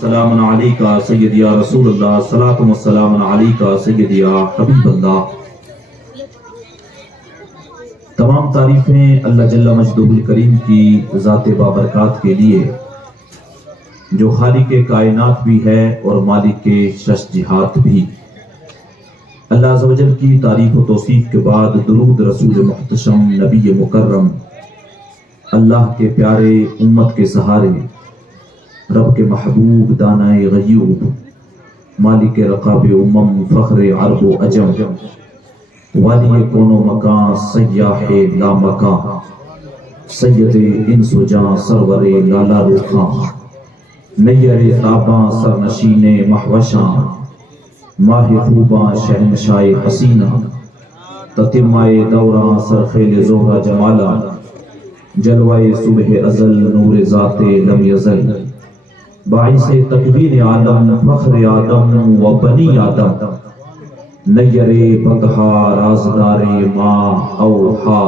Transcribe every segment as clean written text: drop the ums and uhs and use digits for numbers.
سلام علیکہ سیدی یا رسول اللہ، صلاۃ و سلام علیکہ سیدی یا حبیب اللہ۔ تمام تعریفیں اللہ جل مجدہ الکریم کی ذات بابرکات کے لیے، جو خالق کائنات بھی ہے اور مالک شش جہات بھی۔ اللہ عز و جل کی تعریف و توصیف کے بعد درود رسول محتشم نبی مکرم، اللہ کے پیارے امت کے سہارے، رب کے محبوب دانائے غیوب، مالک رقاب امم فخر عرب و عجم، والی کون و مکان سیاح لا مکان، سید انس و جاں سرور لالا روخاں، نیر تاباں سرنشین محوشاں، ماہ خوباں شہنشاہ حسینہ، تتمائے دوراں سرخیل زہرہ جمالا، جلوائے صبح ازل نور ذات لم یزل، باعث تکوین عالم فخر آدم و بنی آدم، نیر بطحا رازدار ما اوحا،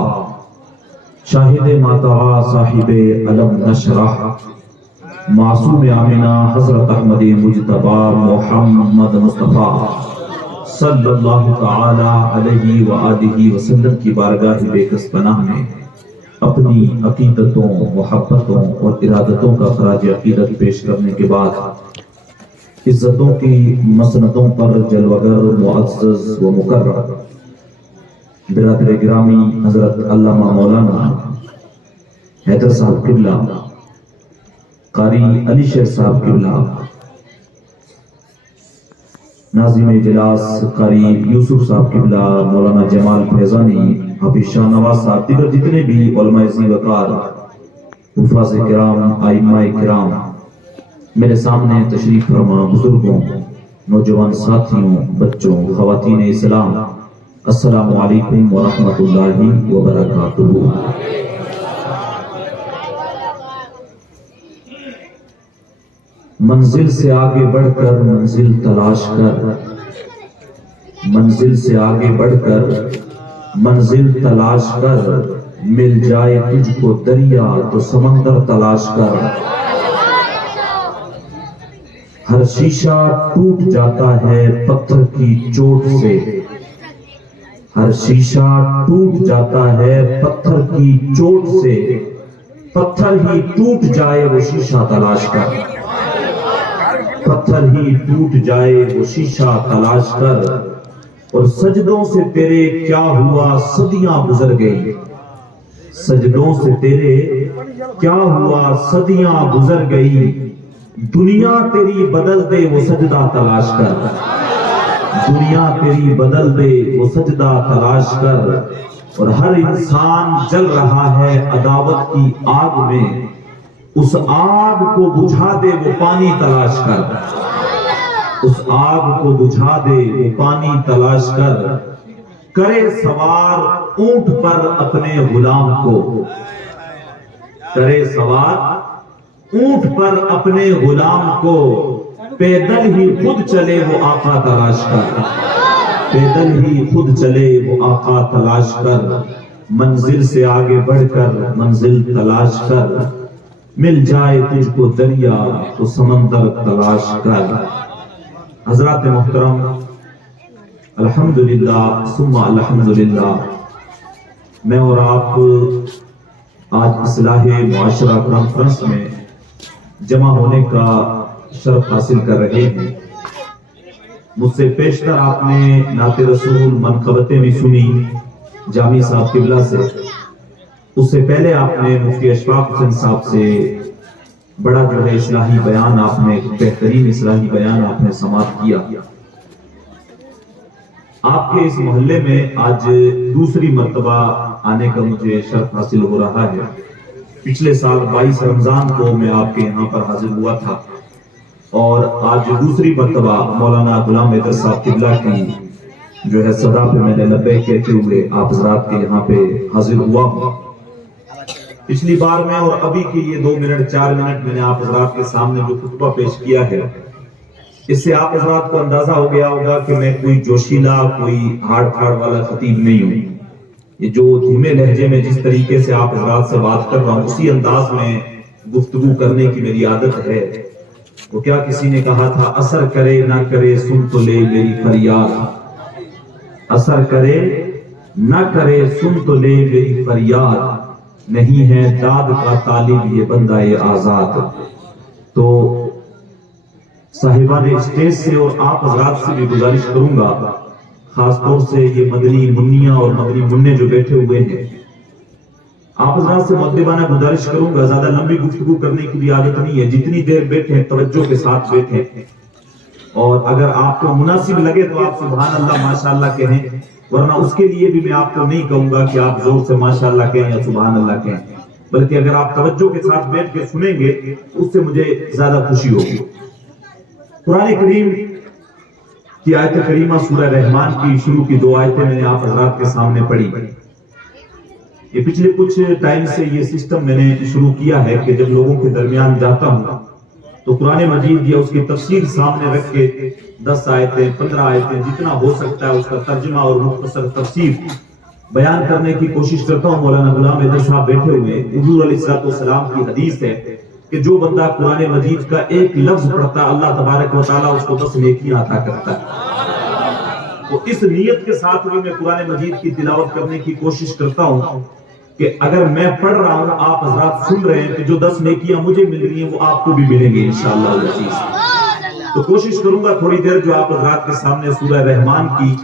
شاہد ماتعا صاحب علم نشرح، معصوم آمنہ حضرت احمد مجتبی محمد مصطفیٰ صلی اللہ تعالی علیہ وآلہ وسلم کی بارگاہ بے کس پناہ میں اپنی عقیدتوں، محبتوں اور ارادتوں کا خراج عقیدت پیش کرنے کے بعد عزتوں کی مسندوں پر جلوگر معزز و مکرم برادر گرامی حضرت علامہ مولانا حیدر صاحب قبلہ، قاری علی شیر صاحب قبلہ، ناظم اجلاس قاری یوسف صاحب قبلہ، مولانا جمال فیضانی، حافظ شاہ نواز صاحب، دیگر جتنے بھی علماء ذی وقار، حفاظ کرام، ائمہ کرام، میرے سامنے تشریف فرما بزرگوں، نوجوان ساتھیوں، بچوں، خواتین اسلام، السلام علیکم ورحمۃ اللہ وبرکاتہ۔ منزل سے آگے بڑھ کر منزل تلاش کر، منزل سے آگے بڑھ کر منزل تلاش کر، مل جائے تجھ کو دریا تو سمندر تلاش کر، ہر شیشہ ٹوٹ جاتا ہے پتھر کی چوٹ سے، ہر شیشہ ٹوٹ جاتا ہے پتھر کی چوٹ سے، پتھر ہی ٹوٹ جائے وہ شیشہ تلاش کر، پتھر ہی ٹوٹ جائے وہ شیشہ تلاش کر، اور سجدوں سے تیرے کیا ہوا صدیاں گزر گئی، سجدوں سے تیرے کیا ہوا صدیاں گزر گئی، دنیا تیری بدل دے وہ سجدہ تلاش کر، دنیا تیری بدل دے وہ سجدہ تلاش کر، اور ہر انسان جل رہا ہے عداوت کی آگ میں، اس آگ کو بجھا دے وہ پانی تلاش کر، اس آگ کو بجھا دے وہ پانی تلاش کر، کرے سوار اونٹ پر اپنے غلام کو، کرے سوار اونٹ پر اپنے غلام کو، پیدل ہی خود چلے وہ آقا تلاش کر، پیدل ہی خود چلے وہ آقا تلاش کر، منزل سے آگے بڑھ کر منزل تلاش کر، مل جائے تجھ کو دریا تو سمندر تلاش کر۔ حضرات محترم، الحمدللہ ثم الحمدللہ، میں اور آپ آج اصلاح معاشرہ کانفرنس میں جمع ہونے کا شرف حاصل کر رہے ہیں۔ مجھ سے پیشتر آپ نے نعت رسول منقبتیں بھی سنی جامی صاحب قبلہ سے، اس سے پہلے آپ نے مفتی اشفاق حسین صاحب سے بڑا جو ہے اصلاحی بیان، آپ نے بہترین اصلاحی بیان آپ نے سماعت کیا۔ آپ کے اس محلے میں آج دوسری مرتبہ آنے کا مجھے شرف حاصل ہو رہا ہے۔ پچھلے سال 22 رمضان کو میں آپ کے یہاں پر حاضر ہوا تھا، اور آج دوسری مرتبہ مولانا غلام حیدر صاحب قبلہ کی جو ہے صدا پہ میں نے لبیک کہتے ہوئے آپ حضرات کے یہاں پہ حاضر ہوا ہوں۔ پچھلی بار میں اور ابھی کے یہ 2 منٹ 4 منٹ میں نے آپ حضرات کے سامنے جو خطبہ پیش کیا ہے، اس سے آپ حضرات کو اندازہ ہو گیا ہوگا کہ میں کوئی جوشیلا، کوئی ہاڑ پھاڑ والا خطیب نہیں ہوں۔ یہ جو دھیمے لہجے میں جس طریقے سے آپ حضرات سے بات کر رہا ہوں، اسی انداز میں گفتگو کرنے کی میری عادت ہے، وہ کیا کسی نے کہا تھا، اثر کرے نہ کرے سن تو لے میری فریاد، اثر کرے نہ کرے سن تو لے میری فریاد، نہیں ہے داد کا طالب یہ بندہ آزاد۔ تو صاحبان اسٹیج سے اور آپ حضرات سے بھی گزارش کروں گا، خاص طور سے یہ مدنی منیاں اور مدنی منع جو بیٹھے ہوئے ہیں، آپ حضرات سے مؤدبانہ گزارش کروں گا، زیادہ لمبی گفتگو کرنے کی بھی عادت نہیں ہے، جتنی دیر بیٹھے ہیں توجہ کے ساتھ بیٹھے، اور اگر آپ کو مناسب لگے تو آپ سبحان اللہ ماشاءاللہ کہیں، ورنہ اس کے لیے بھی میں آپ کو نہیں کہوں گا کہ آپ زور سے ماشاءاللہ کہیں یا سبحان اللہ کہیں، بلکہ اگر آپ توجہ کے ساتھ بیٹھ کے سنیں گے اس سے مجھے زیادہ خوشی ہوگی۔ قرآن کریم کی آیت کریمہ سورہ رحمان کی شروع کی 2 آیتیں میں نے آپ حضرات کے سامنے پڑھی۔ یہ پچھلے کچھ ٹائم سے یہ سسٹم میں نے شروع کیا ہے کہ جب لوگوں کے درمیان جاتا ہوں تو قرآن مجید یا اس کی تفسیر سامنے رکھ کے 10 آیتیں 15 آیتیں جتنا ہو سکتا ہے اس کا ترجمہ اور مختصر تفسیر بیان کرنے کی کوشش کرتا ہوں۔ مولانا غلام حیدر صاحب بیٹھے ہوئے، حضور علیہ السلام کی حدیث ہے کہ جو بندہ قرآن مجید کا ایک لفظ پڑھتا اللہ تبارک و تعالیٰ اس کو 10 نیکیاں عطا کرتا ہے۔ تو اس نیت کے ساتھ بھی میں قرآن مجید کی تلاوت کرنے کی کوشش کرتا ہوں کہ اگر میں پڑھ رہا ہوں آپ حضرات سن رہے ہیں کہ جو 10 نیکیاں مجھے مل رہی ہیں وہ آپ کو بھی ملیں گے انشاءاللہ العزیز۔ تو کوشش کروں گا تھوڑی دیر جو آپ حضرات کے سامنے سورہ رحمان کی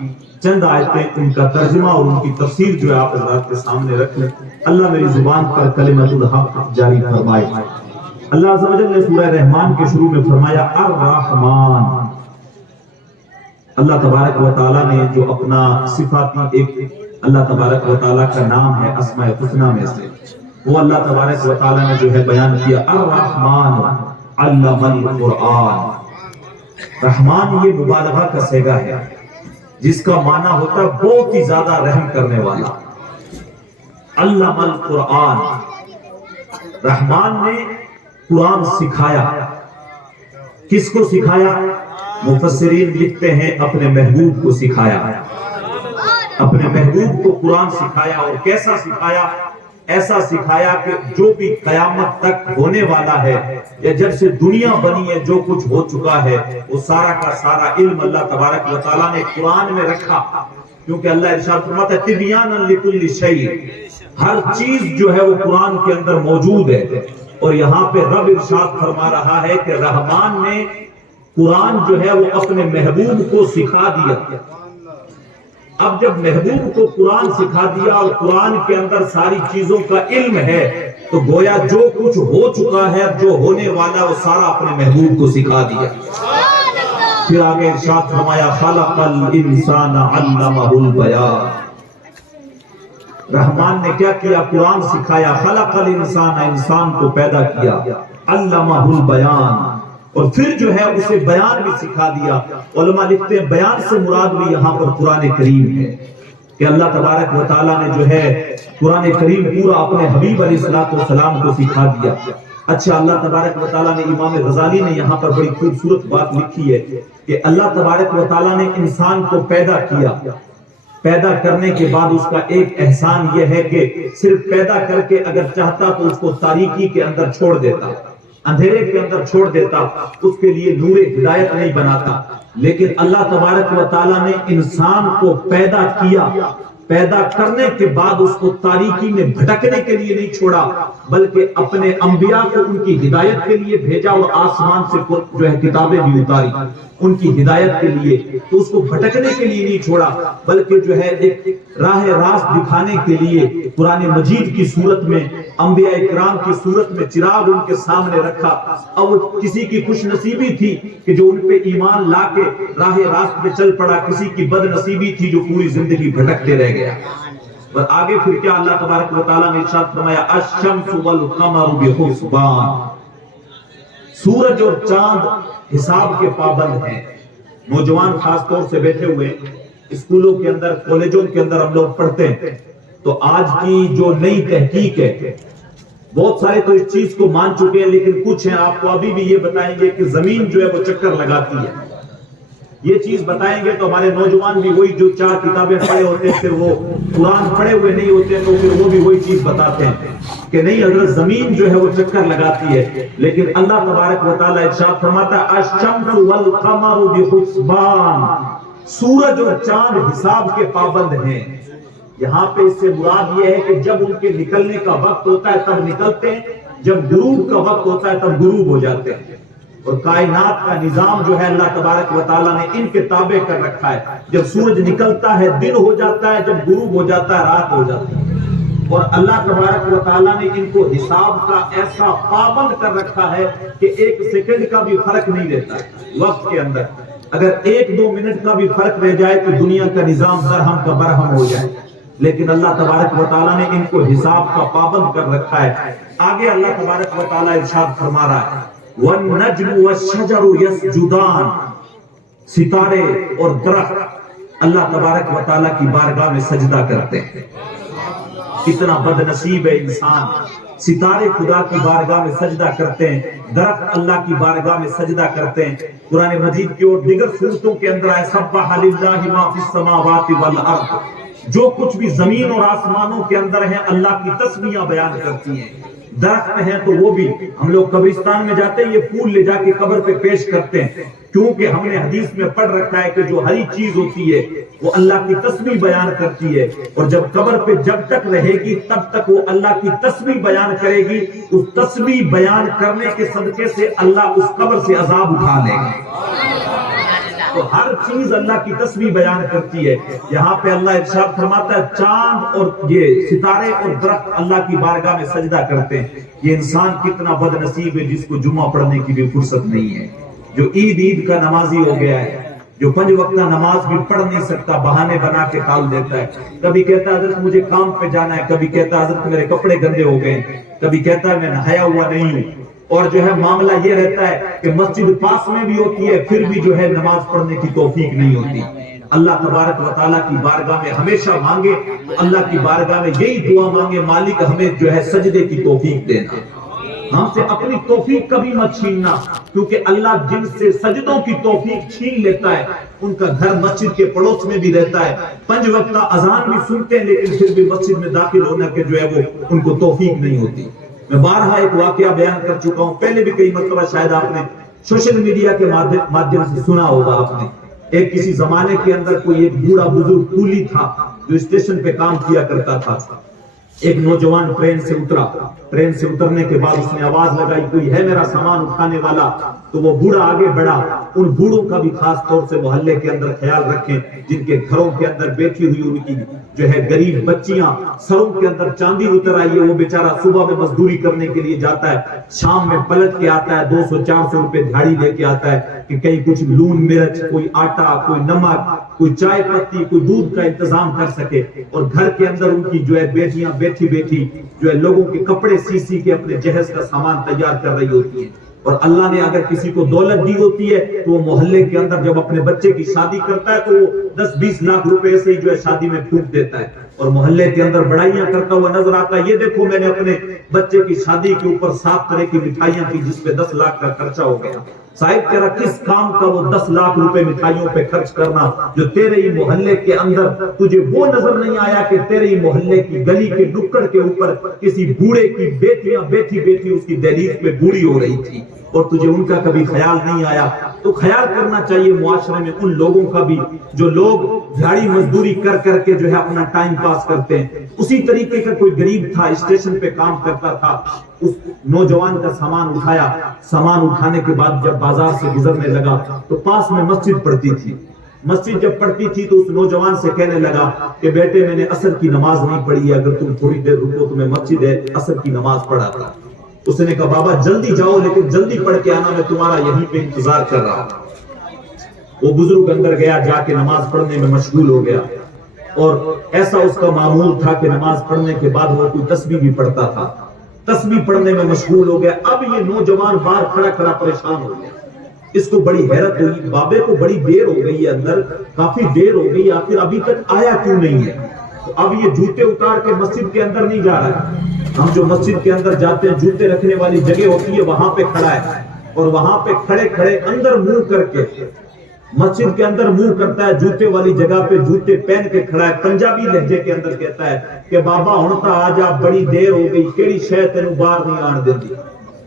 چند آیتیں ان کا ترجمہ اور ان کی تفسیر جو ہے آپ حضرات کے سامنے رکھ لیں، اللہ میری زبان پر کلمۃ الحق جاری فرمائے۔ اللہ عز و جل نے سورہ رحمان کے شروع میں فرمایا الرحمن، اللہ تبارک و تعالیٰ نے جو اپنا صفاتی ایک اللہ تبارک و تعالیٰ کا نام ہے اسماء الحسنی میں سے، وہ اللہ تبارک و تعالیٰ نے جو ہے بیان کیا الرحمن علم القرآن۔ رحمان یہ مبالغہ کا صیغہ ہے جس کا معنی ہوتا ہے بہت ہی زیادہ رحم کرنے والا۔ علم القرآن، رحمان نے قرآن سکھایا۔ کس کو سکھایا؟ مفسرین لکھتے ہیں اپنے محبوب کو سکھایا، اپنے محبوب کو قرآن سکھایا۔ اور کیسا سکھایا؟ ایسا سکھایا کہ جو بھی قیامت تک ہونے والا ہے یا جب سے دنیا بنی ہے جو کچھ ہو چکا ہے وہ سارا کا سارا علم اللہ تبارک و تعالیٰ نے قرآن میں رکھا، کیونکہ اللہ ارشاد فرماتا ہے تبیانا لکل شیء، ہر چیز جو ہے وہ قرآن کے اندر موجود ہے۔ اور یہاں پہ رب ارشاد فرما رہا ہے کہ رحمان نے قرآن جو ہے وہ اپنے محبوب کو سکھا دیا۔ اب جب محبوب کو قرآن سکھا دیا اور قرآن کے اندر ساری چیزوں کا علم ہے تو گویا جو کچھ ہو چکا ہے جو ہونے والا وہ سارا اپنے محبوب کو سکھا دیا۔ پھر آگے ارشاد فرمایا خلق الانسان علمہ البیان، رحمان نے کیا کیا؟ قرآن سکھایا۔ خلق الانسان، انسان کو پیدا کیا، علمہ البیان، اور پھر جو ہے اسے بیان بھی سکھا دیا۔ علماء لکھتے ہیں بیان سے مراد بھی یہاں پر قرآن کریم ہے کہ اللہ تبارک و تعالیٰ نے جو ہے قرآن کریم پورا اپنے حبیب علیہ السلام کو سکھا دیا۔ اچھا، اللہ تبارک و تعالیٰ نے، امام غزالی نے یہاں پر بڑی خوبصورت بات لکھی ہے کہ اللہ تبارک و تعالیٰ نے انسان کو پیدا کیا، پیدا کرنے کے بعد اس کا ایک احسان یہ ہے کہ صرف پیدا کر کے اگر چاہتا تو اس کو تاریکی کے اندر چھوڑ دیتا، اندھیرے کے اندر چھوڑ دیتا، اس کے لیے نور ہدایت نہیں بناتا۔ لیکن اللہ تبارک و تعالیٰ نے انسان کو پیدا کیا، پیدا کرنے کے بعد اس کو تاریکی میں بھٹکنے کے لیے نہیں چھوڑا بلکہ اپنے انبیاء کو ان کی ہدایت کے لیے بھیجا اور آسمان سے جو ہے کتابیں بھی اتاری ان کی ہدایت کے لیے، تو اس کو بھٹکنے کے لیے نہیں چھوڑا بلکہ جو ہے ایک راہ راست دکھانے کے لیے قرآن مجید کی صورت میں، انبیاء اکرام کی صورت میں چراغ ان کے سامنے رکھا۔ اور کسی کی خوش نصیبی تھی کہ جو ان پہ ایمان لا کے راہ راست پہ چل پڑا، کسی کی بد نصیبی تھی جو پوری زندگی بھٹکتے رہ گیا۔ اور آگے پھر کیا اللہ تبارک و تعالیٰ نے ارشاد فرمایا الشمس والقمر بحسبان، سورج اور چاند حساب کے پابند ہیں۔ نوجوان خاص طور سے بیٹھے ہوئے اسکولوں کے اندر، کالجوں کے اندر ہم لوگ پڑھتے ہیں، تو آج کی جو نئی تحقیق ہے بہت سارے تو اس چیز کو مان چکے ہیں، لیکن کچھ ہیں آپ کو ابھی بھی یہ بتائیں گے کہ زمین جو ہے وہ چکر لگاتی ہے، یہ چیز بتائیں گے تو ہمارے نوجوان بھی وہی جو 4 کتابیں پڑھے ہوتے ہیں پھر وہ قرآن پڑھے ہوئے نہیں ہوتے تو پھر وہ بھی وہی چیز بتاتے ہیں کہ نہیں حضرت زمین جو ہے وہ چکر لگاتی ہے، لیکن اللہ تبارک و تعالیٰ ارشاد فرماتا ہے الشمس والقمر بحسبان، سورج اور چاند حساب کے پابند ہیں۔ یہاں پہ اس سے مراد یہ ہے کہ جب ان کے نکلنے کا وقت ہوتا ہے تب نکلتے ہیں، جب غروب کا وقت ہوتا ہے تب غروب ہو جاتے ہیں۔ اور کائنات کا نظام جو ہے اللہ تبارک و تعالیٰ نے ان کے تابع کر رکھا ہے، جب سورج نکلتا ہے دن ہو جاتا ہے، جب غروب ہو جاتا ہے رات ہو جاتی ہے۔ اور اللہ تبارک و تعالیٰ نے ان کو حساب کا ایسا پابند کر رکھا ہے کہ 1 سیکنڈ کا بھی فرق نہیں رہتا وقت کے اندر، اگر 1-2 منٹ کا بھی فرق رہ جائے تو دنیا کا نظام درہم کا برہم ہو جائے، لیکن اللہ تبارک و تعالیٰ نے ان کو حساب کا پابند کر رکھا ہے۔ آگے اللہ تبارک و تعالیٰ ارشاد فرما رہا ہے وَالنَّجْمُ وَالشَّجَرُ يَسْجُدَانِ، ستارے اور درخت اللہ تبارک و تعالیٰ کی بارگاہ میں سجدہ کرتے ہیں۔ کتنا بد نصیب ہے انسان، ستارے خدا کی بارگاہ میں سجدہ کرتے ہیں، درخت اللہ کی بارگاہ میں سجدہ کرتے ہیں۔ قرآن مجید کی اور دیگر سورتوں کے اندر ہے سبح للہ ما فی السماوات والارض، جو کچھ بھی زمین اور آسمانوں کے اندر ہیں اللہ کی تسبیحاں بیان کرتی ہیں۔ درخت ہیں تو وہ بھی، ہم لوگ قبرستان میں جاتے ہیں یہ پھول لے جا کے قبر پہ پیش کرتے ہیں، کیونکہ ہم نے حدیث میں پڑھ رکھا ہے کہ جو ہری چیز ہوتی ہے وہ اللہ کی تسبیح بیان کرتی ہے، اور جب قبر پہ جب تک رہے گی تب تک وہ اللہ کی تسبیح بیان کرے گی، اس تسبیح بیان کرنے کے صدقے سے اللہ اس قبر سے عذاب اٹھا لے گا۔ تو ہر چیز اللہ کی تسبیح بیان کرتی ہے۔ یہاں پہ اللہ ارشاد فرماتا ہے چاند اور یہ ستارے اور درخت اللہ کی بارگاہ میں سجدہ کرتے ہیں۔ یہ انسان کتنا بد نصیب ہے جس کو جمعہ پڑھنے کی بھی فرصت نہیں ہے، جو عید کا نمازی ہو گیا ہے، جو 5 وقتہ نماز بھی پڑھ نہیں سکتا، بہانے بنا کے ٹال دیتا ہے۔ کبھی کہتا ہے حضرت مجھے کام پہ جانا ہے، کبھی کہتا ہے حضرت میرے کپڑے گندے ہو گئے، کبھی کہتا ہے میں نہایا ہوا نہیں ہوں، اور جو ہے معاملہ یہ رہتا ہے کہ مسجد پاس میں بھی ہوتی ہے پھر بھی جو ہے نماز پڑھنے کی توفیق نہیں ہوتی۔ اللہ تبارک و تعالیٰ کی بارگاہ میں ہمیشہ مانگے، اللہ کی بارگاہ میں یہی دعا مانگے مالک ہمیں جو ہے سجدے کی توفیق دینا، ہم سے اپنی توفیق کبھی مت چھیننا، کیونکہ اللہ جن سے سجدوں کی توفیق چھین لیتا ہے ان کا گھر مسجد کے پڑوس میں بھی رہتا ہے، 5 وقتہ اذان بھی سنتے ہیں لیکن پھر بھی مسجد میں داخل ہونے کے جو ہے وہ ان کو توفیق نہیں ہوتی۔ میں بارہا ایک واقعہ بیان کر چکا ہوں، پہلے بھی کئی مرتبہ شاید آپ نے سوشل میڈیا کے مادھیم سے سنا ہوگا آپ نے، ایک کسی زمانے کے اندر کوئی ایک بوڑھا بزرگ کولی تھا جو اسٹیشن پہ کام کیا کرتا تھا۔ ایک نوجوان ٹرین سے اترا، ٹرین سے اترنے کے بعد اس نے آواز لگائی کوئی ہے میرا سامان اٹھانے والا، تو وہ بوڑھا آگے بڑھا۔ ان بوڑھوں کا بھی خاص طور سے محلے کے اندر خیال رکھیں جن کے گھروں کے اندر بیٹھی ہوئی ان کی جو ہے غریب بچیاں، سروں کے اندر چاندی اتر آئی ہے، وہ بیچارہ صبح میں مزدوری کرنے کے لیے جاتا ہے، شام میں پلٹ کے آتا ہے، 200-400 روپے دھاڑی لے کے آتا ہے کہ کہیں کچھ لون مرچ، کوئی آٹا، کوئی نمک، کوئی چائے پتی، کوئی دودھ کا انتظام کر سکے۔ اور گھر کے اندر ان کی جو ہے بیٹیاں بیٹھی بیٹھی جو ہے لوگوں کے کپڑے سی کے اپنے جہیز کا سامان تیار کر رہی ہوتی ہیں۔ اور اللہ نے اگر کسی کو دولت دی ہوتی ہے تو وہ محلے کے اندر جب اپنے بچے کی شادی کرتا ہے تو وہ 10-20 لاکھ روپے سے ہی جو ہے شادی میں پھونک دیتا ہے، اور محلے کے اندر بڑائیاں کرتا ہوا نظر آتا ہے، یہ دیکھو میں نے اپنے بچے کی شادی کے اوپر 7 طرح کی مٹھائیاں کی جس پہ 10 لاکھ کا خرچہ ہو گیا۔ صاحب تیرا کس کام کا وہ 10 لاکھ روپے مٹھائیوں پہ خرچ کرنا جو تیرے ہی محلے کے اندر تجھے وہ نظر نہیں آیا کہ تیرے ہی محلے کی گلی کے نکڑ کے اوپر کسی بوڑھے کی بیٹیاں بیٹھی بیٹھی اس کی دہلیز پہ بوڑھی ہو رہی تھی اور تجھے ان کا کبھی خیال نہیں آیا؟ تو خیال کرنا چاہیے معاشرے میں ان لوگوں کا بھی جو لوگ دیہڑی مزدوری کر کر کے جو ہے اپنا ٹائم پاس کرتے ہیں۔ اسی طریقے کا کوئی غریب تھا، اسٹیشن پہ کام کرتا تھا، اس نوجوان کا سامان اٹھایا، سامان اٹھانے کے بعد جب بازار سے گزرنے لگا تو پاس میں مسجد پڑتی تھی، مسجد جب پڑتی تھی تو اس نوجوان سے کہنے لگا کہ بیٹے میں نے عصر کی نماز نہیں پڑھی ہے، اگر تم تھوڑی دیر رکو تو میں مسجد ہے عصر کی نماز پڑھا تھا۔ اس نے کہا بابا جلدی جاؤ لیکن جلدی پڑھ کے آنا، میں تمہارا یہیں پہ انتظار کر رہا ہوں۔ وہ بزرگ اندر گیا، جا کے نماز پڑھنے میں مشغول ہو گیا، اور ایسا اس کا معمول تھا کہ نماز پڑھنے کے بعد وہ کوئی تسبیح بھی پڑھتا تھا، تسبیح پڑھنے میں مشغول ہو گیا۔ اب یہ نوجوان باہر کھڑا کھڑا پریشان ہو گیا، اس کو بڑی حیرت ہوئی، بابے کو بڑی دیر ہو گئی ہے اندر، کافی دیر ہو گئی، آخر ابھی تک آیا کیوں نہیں ہے؟ تو اب یہ جوتے اتار کے مسجد کے اندر نہیں جا رہا ہے، ہم جو مسجد کے اندر جاتے ہیں جوتے رکھنے والی جگہ ہوتی ہے وہاں پہ کھڑا ہے، اور وہاں پہ کھڑے کھڑے اندر منہ کر کے مسجد کے اندر منہ کرتا ہے جوتے والی جگہ پہ جوتے پہن کے کھڑا ہے، پنجابی لہجے کے اندر کہتا ہے کہ بابا ہن تا آ جا، بڑی دیر ہو گئی، کیڑی شے تینوں باہر نہیں آن دیندی۔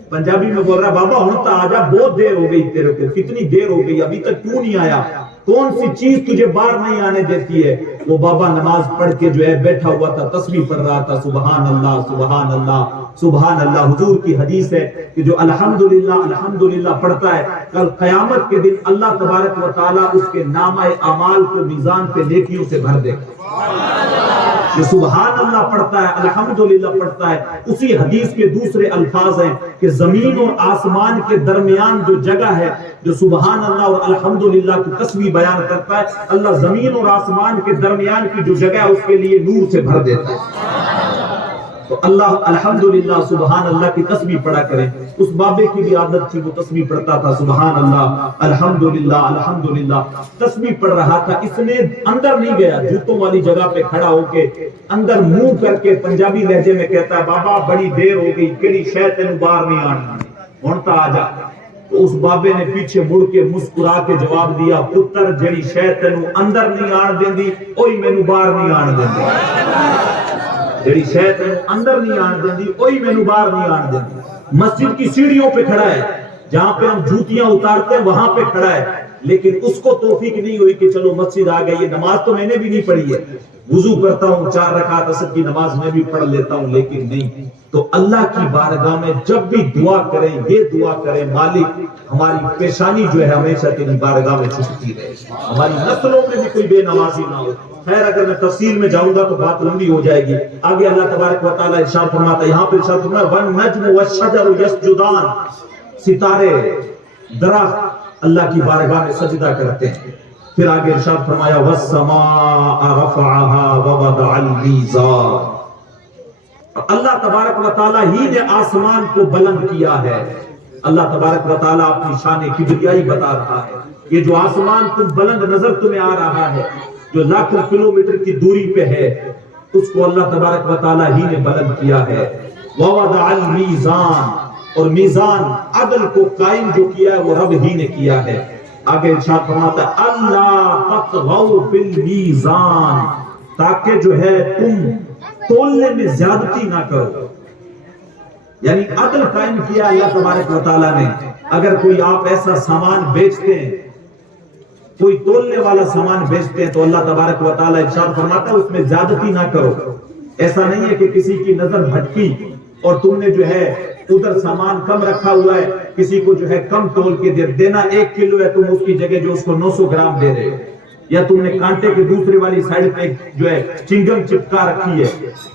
پنجابی میں بول رہا ہے بابا ہن تا آ جا، بہت دیر ہو گئی تیرے کو، کتنی دیر ہو گئی، ابھی تک کیوں نہیں آیا، کون سی چیز تجھے باہر نہیں آنے دیتی ہے؟ وہ بابا نماز پڑھ کے جو ہے بیٹھا ہوا تھا، تسبیح پڑھ رہا تھا، سبحان اللہ سبحان اللہ سبحان اللہ۔ حضور کی حدیث ہے کہ جو الحمدللہ الحمدللہ پڑھتا ہے، کل قیامت کے دن اللہ تبارک و تعالیٰ اس کے نامہ اعمال کو میزان پہ نیکیوں سے بھر دے گا۔ جو سبحان اللہ پڑھتا ہے، الحمدللہ پڑھتا ہے، اسی حدیث کے دوسرے الفاظ ہیں کہ زمین اور آسمان کے درمیان جو جگہ ہے، جو سبحان اللہ اور الحمدللہ کی تسبیح بیان کرتا ہے، اللہ زمین اور آسمان کے درمیان کی جو جگہ ہے اس کے لیے نور سے بھر دیتا ہے۔ تو اللہ الحمدللہ سبحان اللہ کی تسبیح پڑھا کرے۔ اس بابے کی بھی عادت تھی، وہ تسبیح پڑھتا تھا، سبحان اللہ الحمدللہ الحمدللہ تسبیح پڑھ رہا تھا۔ اس نے اندر نہیں گیا، جوتوں والی جگہ پہ کھڑا ہو کے اندر منہ کر کے پنجابی لہجے میں کہتا ہے بابا بڑی دیر ہو گئی، کیڑی شے تینوں باہر نہیں آنی، ہن تا آ جا۔ تو اس بابے نے پیچھے مڑ کے مسکرا کے جواب دیا، پتر جڑی شے تینوں اندر نہیں آن دیندی اوہی مینوں باہر نہیں آن دیندی، جڑی شے تینوں اندر نہیں آن دیندی اوہی مینوں باہر نہیں آن دیندی۔ مسجد کی سیڑھیوں پہ کھڑا ہے، جہاں پہ ہم جوتیاں اتارتے ہیں وہاں پہ کھڑا ہے، لیکن اس کو توفیق نہیں ہوئی کہ چلو مسجد آ گئی ہے، نماز تو میں نے بھی نہیں پڑھی ہے، وضو کرتا ہوں 4 رکعت عصر کی نماز میں بھی پڑھ لیتا ہوں، لیکن نہیں۔ تو اللہ کی بارگاہ میں جب بھی دعا کریں، یہ دعا کریں مالک ہماری پیشانی جو ہے ہمیشہ تیری بارگاہ میں چھپتی رہے، ہماری نسلوں میں بھی کوئی بے نمازی نہ ہو۔ خیر اگر میں تفصیل میں جاؤں گا تو بات لمبی ہو جائے گی۔ آگے اللہ تبارک و تعالیٰ ارشاد فرماتا ہے، یہاں پہ ارشاد فرمایا وَالنَّجْمُ وَالشَّجَرُ يَسْجُدَانِ، ستارے درخت اللہ کی بارگاہ میں سجدہ کرتے ہیں۔ پھر آگے ارشاد فرمایا وَالسَّمَاءَ رَفَعَهَا وَوَضَعَ الْمِيزَانَ، اللہ تبارک و تعالیٰ ہی نے آسمان کو بلند کیا ہے۔ اللہ تبارک و تعالیٰ اپنی شان کبریائی بتا رہا ہے، یہ جو آسمان تم بلند نظر تمہیں آ رہا ہے، جو لاکھوں کلومیٹر کی دوری پہ ہے، اس کو اللہ تبارک و تعالیٰ ہی نے بلند کیا ہے۔ وَوَضَعَ الْمِيزَانَ، اور میزان عدل کو قائم جو کیا ہے وہ رب ہی نے کیا ہے۔ آگے ارشاد فرماتا ہے اللہ تطغوا فی المیزان، تاکہ جو ہے تم تولنے میں زیادتی نہ کرو، یعنی عدل قائم کیا اللہ تبارک و تعالیٰ نے۔ اگر کوئی آپ ایسا سامان بیچتے ہیں، کوئی تولنے والا سامان بیچتے ہیں، تو اللہ تبارک و تعالیٰ ارشاد فرماتا ہے اس میں زیادتی نہ کرو۔ ایسا نہیں ہے کہ کسی کی نظر بھٹکی اور تم نے جو ہے ادھر سامان کم رکھا ہوا ہے، کسی کو جو ہے کم تول کے دینا 1 کلو ہے، تم اس کی جگہ جو اس کو 900 گرام دے رہے ہو، یا تم نے کانٹے کے دوسرے والی سائڈ پہ جو ہے چنگم چپکا رکھی ہے،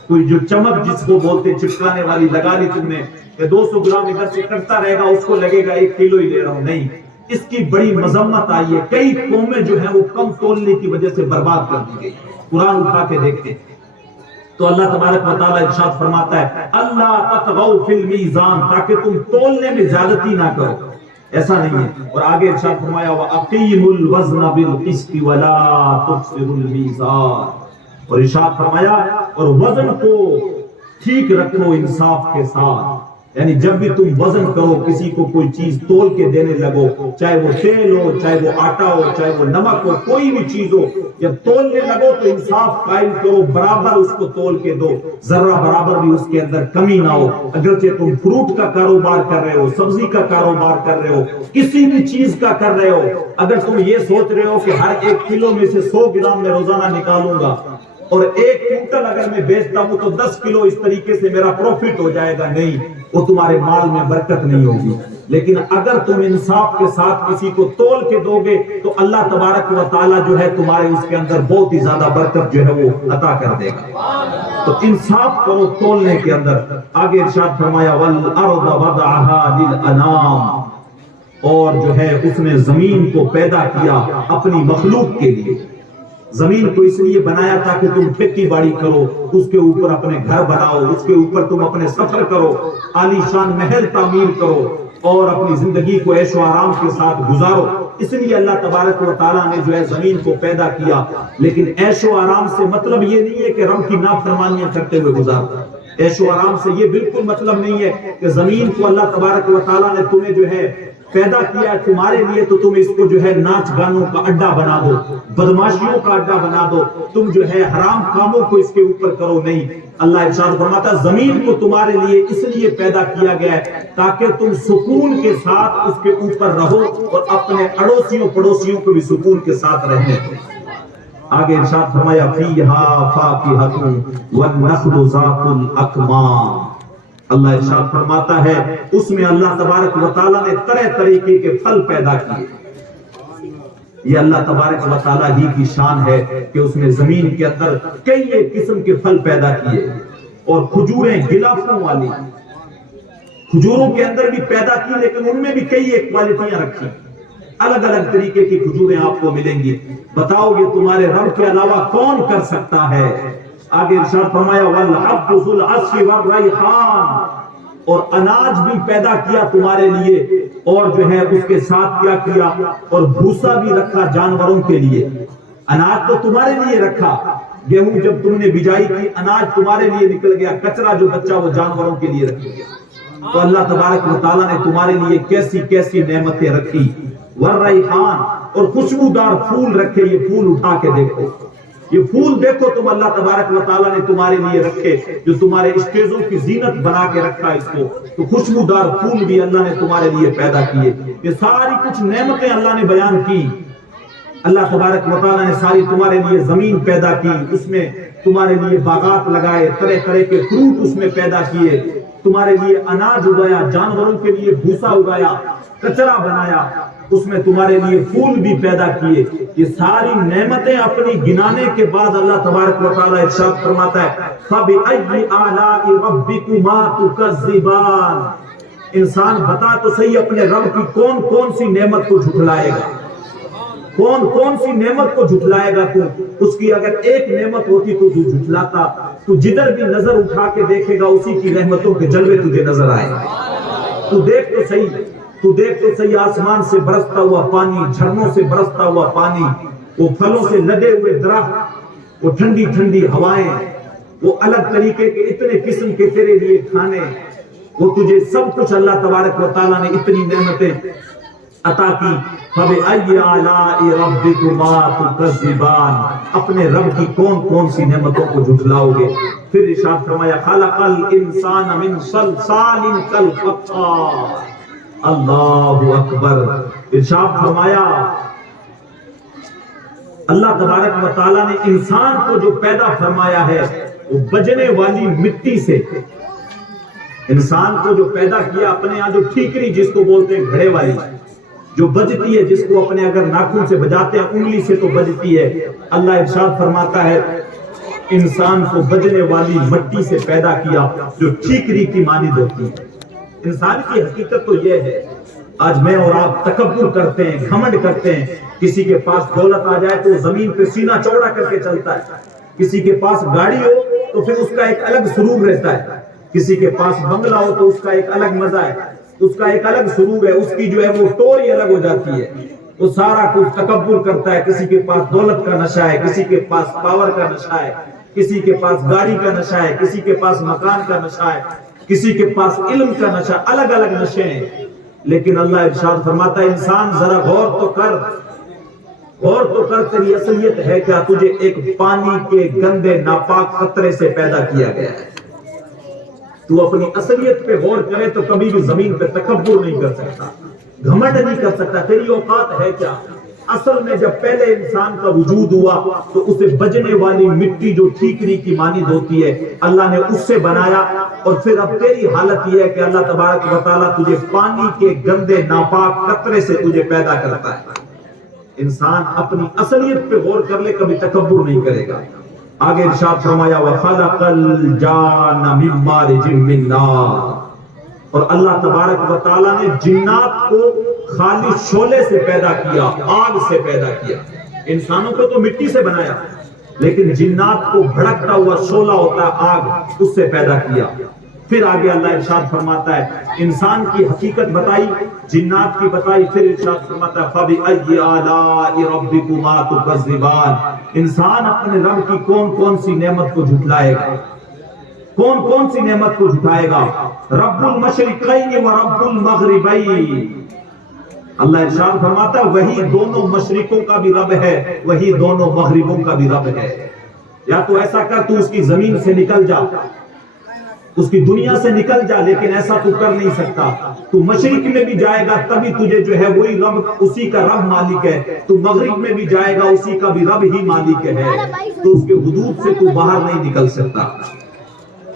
کوئی جو چمک جس کو بولتے چپکانے والی لگا لی تم نے، کہ 200 گرام ادھر سے کرتا رہے گا، اس کو لگے گا 1 کلو ہی لے رہا ہوں، نہیں، اس کی بڑی مذمت آئی ہے۔ کئی قومیں جو ہیں وہ کم تولنے کی وجہ سے برباد کر دی گئی، قرآن اٹھا کے دیکھتے ہیں تو اللہ تبارک و تعالیٰ ارشاد فرماتا ہے اللہ تطغوا فی المیزان، تاکہ تم تولنے میں زیادتی نہ کرو، ایسا نہیں ہے۔ اور آگے ارشاد فرمایا وَأَقِیمُوا الْوَزْنَ بِالْقِسْطِ وَلَا تُخْسِرُوا الْمِیزَانَ، اور ارشاد فرمایا اور وزن کو ٹھیک رکھو انصاف کے ساتھ، یعنی جب بھی تم وزن کرو، کسی کو کوئی چیز تول کے دینے لگو، چاہے وہ تیل ہو، چاہے وہ آٹا ہو، چاہے وہ نمک ہو، کوئی بھی چیز ہو، جب تولنے لگو تو انصاف قائم کرو، برابر اس کو تول کے دو، ذرہ برابر بھی اس کے اندر کمی نہ ہو۔ اگرچہ تم فروٹ کا کاروبار کر رہے ہو، سبزی کا کاروبار کر رہے ہو، کسی بھی چیز کا کر رہے ہو، اگر تم یہ سوچ رہے ہو کہ ہر 1 کلو میں سے 100 گرام میں روزانہ نکالوں گا اور 1 کوئنٹل اگر میں بیچتا ہوں تو 10 کلو اس طریقے سے میرا پروفٹ ہو جائے گا، نہیں، وہ تمہارے مال میں برکت نہیں ہوگی۔ لیکن اگر تم انصاف کے ساتھ کسی کو تول کے دو گے تو اللہ تبارک و تعالیٰ جو ہے تمہارے اس کے اندر بہت ہی زیادہ برکت جو ہے وہ عطا کر دے گا۔ تو انصاف کرو تولنے کے اندر۔ آگے ارشاد فرمایا وَالْأَرْضَ وَضَعَهَا لِلْأَنَامِ، اور جو ہے اس نے زمین کو پیدا کیا اپنی مخلوق کے لیے۔ زمین کو اس لیے بنایا تاکہ تم کھیتی باڑی کرو، اس کے اوپر اپنے گھر بناؤ، اس کے اوپر تم اپنے سفر کرو، عالی شان محل تعمیر کرو اور اپنی زندگی کو عیش و آرام کے ساتھ گزارو۔ اس لیے اللہ تبارک و تعالیٰ نے جو ہے زمین کو پیدا کیا، لیکن عیش و آرام سے مطلب یہ نہیں ہے کہ رب کی نافرمانیاں کرتے ہوئے گزارتا۔ عیش و آرام سے یہ بالکل مطلب نہیں ہے کہ زمین کو اللہ تبارک و تعالیٰ نے تمہیں جو ہے پیدا کیا ہے تمہارے لیے تو تم اس کو جو ہے ناچ گانوں کا اڈا بنا دو، بدماشیوں کا اڈا بنا دو، تم جو ہے حرام کاموں کو اس کے اوپر کرو نہیں۔ اللہ ارشاد فرماتا ہے زمین کو تمہارے لیے اس لیے پیدا کیا گیا ہے تاکہ تم سکون کے ساتھ اس کے اوپر رہو اور اپنے اڑوسیوں پڑوسیوں کو بھی سکون کے ساتھ رہنے دو۔ آگے ارشاد فرمایا فیہا فاکہۃ والنخل ذات الاکمام۔ اللہ ارشاد فرماتا ہے اس میں اللہ تبارک و تعالیٰ نے طرح طریقے کے پھل پیدا کیے۔ یہ اللہ تبارک و تعالیٰ ہی کی شان ہے کہ اس نے زمین کے اندر کئی ایک قسم کے پھل پیدا کیے، اور کھجوریں غلافوں والی کھجوروں کے اندر بھی پیدا کی، لیکن ان میں بھی کئی ایک کوالٹیاں رکھی، الگ الگ طریقے کی کھجوریں آپ کو ملیں گی۔ بتاؤ یہ تمہارے رب کے علاوہ کون کر سکتا ہے؟ آگے ارشاد فرمایا والحب ذو العصف والریحان، اور اناج بھی پیدا کیا تمہارے لیے، اور جو ہے اس کے ساتھ کیا کیا، اور بھوسا بھی رکھا جانوروں کے لیے۔ اناج تو تمہارے لیے رکھا، گیہوں جب تم نے بجائی کی اناج تمہارے لیے نکل گیا، کچرا جو بچا وہ جانوروں کے لیے رکھ گیا۔ تو اللہ تبارک و تعالیٰ نے تمہارے لیے کیسی کیسی نعمتیں رکھی۔ والریحان، اور خوشبودار پھول رکھے، یہ پھول اٹھا کے دیکھو، یہ پھول دیکھو تم، اللہ تبارک و تعالیٰ نے تمہارے لیے رکھے، جو تمہارے اسٹیجوں کی زینت بنا کے رکھا اس کو، تو خوشبودار پھول بھی اللہ نے تمہارے لیے پیدا کیے۔ یہ ساری کچھ نعمتیں اللہ نے بیان کی۔ اللہ تبارک و تعالیٰ نے ساری تمہارے لیے زمین پیدا کی، اس میں تمہارے لیے باغات لگائے، طرح طرح کے فروٹ اس میں پیدا کیے، تمہارے لیے اناج اگایا، جانوروں کے لیے بھوسا اگایا، کچرا بنایا، اس میں تمہارے لیے پھول بھی پیدا کیے۔ یہ ساری نعمتیں اپنی گنانے کے بعد اللہ تبارک و تعالیٰ ارشاد فرماتا ہے فَبِأَيِّ آلَاءِ رَبِّكُمَا تُكَذِّبَانِ۔ انسان بتا تو صحیح اپنے رب کی کون کون سی نعمت کو جھٹلائے گا، کون کون سی نعمت کو جھٹلائے گا تو؟ اس کی اگر ایک نعمت ہوتی تو تو جھٹلاتا، تو جدھر بھی نظر اٹھا کے دیکھے گا اسی کی رحمتوں کے جلوے تجھے نظر آئے گا۔ تو دیکھ تو صحیح، تو دیکھ تو صحیح، آسمان سے برستا ہوا پانی، جھرنوں سے برستا ہوا پانی، وہ پھلوں سے لدے ہوئے درخت، وہ ٹھنڈی ٹھنڈی ہوائیں، وہ الگ طریقے کے اتنے قسم کے تیرے لیے کھانے، وہ تجھے سب کچھ اللہ تبارک و تعالیٰ نے اتنی نعمتیں عطا کی۔ فَبِأَيِّ آلَاءِ رَبِّكُمَا تُكَذِّبَانِ، اپنے رب کی کون کون سی نعمتوں کو جھٹلاؤ گے؟ پھر ارشاد فرمایا خَلَقَ الْإِنسَانَ مِنْ صَلْصَالٍ كَالْفَخَّارِ۔ اللہ اکبر، ارشاد فرمایا اللہ تبارک و تعالیٰ نے انسان کو جو پیدا فرمایا ہے وہ بجنے والی مٹی سے، انسان کو جو پیدا کیا اپنے یہاں جو ٹھیکری جس کو بولتے ہیں گھڑے والی، جو بجتی ہے، جس کو اپنے اگر ناخن سے بجاتے ہیں انگلی سے تو بجتی ہے، اللہ ارشاد فرماتا ہے انسان کو بجنے والی مٹی سے پیدا کیا جو ٹھیکری کی مانند ہوتی ہے۔ انسان کی حقیقت تو یہ ہے، آج میں اور آپ تکبر کرتے ہیں، گھمنڈ کرتے ہیں، کسی کے پاس دولت آ جائے تو زمین پہ سینہ چوڑا کر کے چلتا ہے، کسی کے پاس گاڑی ہو تو پھر اس کا ایک الگ سرور رہتا ہے، کسی کے پاس بنگلہ ہو تو اس کا ایک الگ مزہ ہے، اس کا ایک الگ سرور ہے، اس کی جو ہے وہ ٹوری الگ ہو جاتی ہے، وہ سارا کچھ تکبر کرتا ہے۔ کسی کے پاس دولت کا نشہ ہے، کسی کے پاس پاور کا نشہ ہے، کسی کے پاس گاڑی کا نشہ ہے، کسی کے پاس مکان کا نشہ ہے، کسی کے پاس علم کا نشہ، الگ الگ نشے ہیں۔ لیکن اللہ ارشاد فرماتا ہے انسان ذرا غور تو کر، غور تو کر، تیری اصلیت ہے کیا؟ تجھے ایک پانی کے گندے ناپاک قطرے سے پیدا کیا گیا ہے۔ تو اپنی اصلیت پہ غور کرے تو کبھی بھی زمین پہ تکبر نہیں کر سکتا، گھمنڈ نہیں کر سکتا۔ تیری اوقات ہے کیا؟ اصل میں جب پہلے انسان کا وجود ہوا تو اسے بجنے والی مٹی جو ٹھیکری کی مانند ہوتی ہے اللہ نے اس سے بنایا، اور پھر اب تیری حالت یہ ہے کہ اللہ تبارک و تعالیٰ تجھے پانی کے گندے ناپاک قطرے سے تجھے پیدا کرتا ہے۔ انسان اپنی اصلیت پہ غور کر لے، کبھی تکبر نہیں کرے گا۔ آگے ارشاد فرمایا وَخَلَقَ الْجَانَّ مِن مَارِجٍ مِّن نَارٍ، اور اللہ تبارک و تعالیٰ نے جنات کو خالص شعلے سے پیدا کیا، آگ سے پیدا کیا۔ انسانوں کو تو مٹی سے بنایا، لیکن جنات کو بھڑکتا ہوا شعلہ ہوتا ہے آگ، اس سے پیدا کیا۔ پھر آگے اللہ ارشاد فرماتا ہے انسان کی حقیقت بتائی، جنات کی بتائی، پھر ارشاد فرماتا ہے فَبِأَيِّ آلَاءِ رَبِّكُمَا تُكَذِّبَانِ۔ انسان اپنے رب کی کون کون سی نعمت کو جھٹلائے گا، کون کون سی نعمت کو جھٹائے گا؟ رب المشرقین و رب المغربین، اللہ ارشاد فرماتا ہے وہی دونوں مشرقوں کا بھی رب ہے، وہی دونوں مغربوں کا بھی رب ہے۔ یا تو ایسا کر تو اس کی زمین سے نکل جا، اس کی دنیا سے نکل جا، لیکن ایسا تو کر نہیں سکتا۔ تو مشرق میں بھی جائے گا تبھی تجھے جو ہے وہی رب، اسی کا رب مالک ہے۔ تو مغرب میں بھی جائے گا اسی کا بھی رب ہی مالک ہے، تو اس کے حدود سے تو باہر نہیں نکل سکتا۔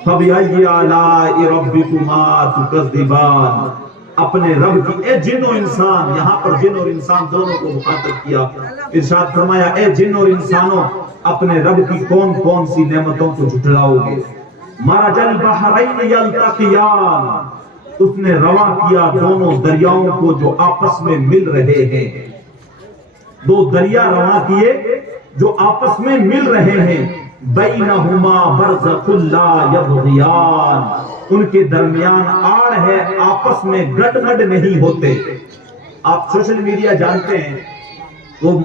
فَبِأَيِّ آلَاءِ رَبِّكُمَا تُكَذِّبَانِ، اپنے رب کی، اے جن و انسان، یہاں پر جن اور انسان دونوں کو مخاطب کیا، ارشاد فرمایا اے جن اور انسانوں اپنے رب کی کون کون سی نعمتوں کو جھٹلاؤ گے۔ مرج البحرین یلتقیان، اس نے رواں کیا دونوں دریاؤں کو جو آپس میں مل رہے ہیں۔ دو دریا رواں کیے جو آپس میں مل رہے ہیں۔ بینہما برزخ لا یبغیان، ان کے درمیان آڑ ہے، آپس میں گڈمڈ نہیں ہوتے۔ آپ سوشل میڈیا جانتے ہیں، وہ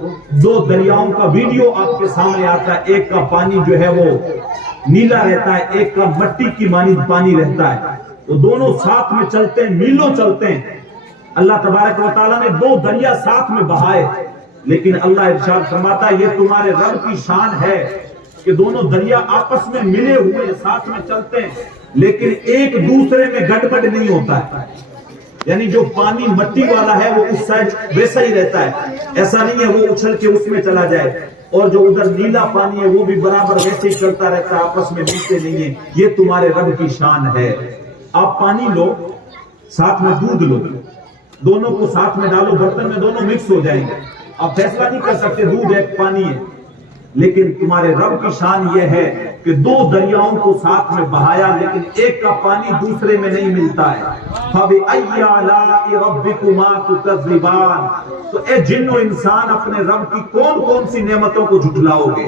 دو دریاؤں کا ویڈیو آپ کے سامنے آتا ہے، ایک کا پانی جو ہے وہ نیلا رہتا ہے، ایک کا مٹی کی مانند پانی رہتا ہے، وہ دونوں ساتھ میں چلتے ہیں، میلوں چلتے ہیں۔ اللہ تبارک و تعالیٰ نے دو دریا ساتھ میں بہائے، لیکن اللہ ارشاد فرماتا ہے یہ تمہارے رب کی شان ہے کہ دونوں دریا آپس میں ملے ہوئے ساتھ میں چلتے ہیں، لیکن ایک دوسرے میں گڑبڑ نہیں ہوتا ہے۔ یعنی جو پانی مٹی والا ہے وہ اس سائڈ ویسا ہی رہتا ہے، ایسا نہیں ہے وہ اچھل کے اس میں چلا جائے، اور جو ادھر نیلا پانی ہے وہ بھی برابر ویسے ہی چلتا رہتا ہے، آپس میں ملتے نہیں ہیں۔ یہ تمہارے رب کی شان ہے۔ آپ پانی لو، ساتھ میں دودھ لو، دونوں کو ساتھ میں ڈالو برتن میں، دونوں مکس ہو جائیں گے۔ آپ فیصلہ نہیں کر سکتے دودھ ہے پانی ہے، لیکن تمہارے رب کی شان یہ ہے کہ دو دریاؤں کو ساتھ میں بہایا، لیکن ایک کا پانی دوسرے میں نہیں ملتا ہے۔ فَبِأَيِّ آلَاءِ رَبِّكُمَا تُكَذِّبَانِ، تو اے جن و انسان اپنے رب کی کون کون سی نعمتوں کو جھٹلاؤ گے؟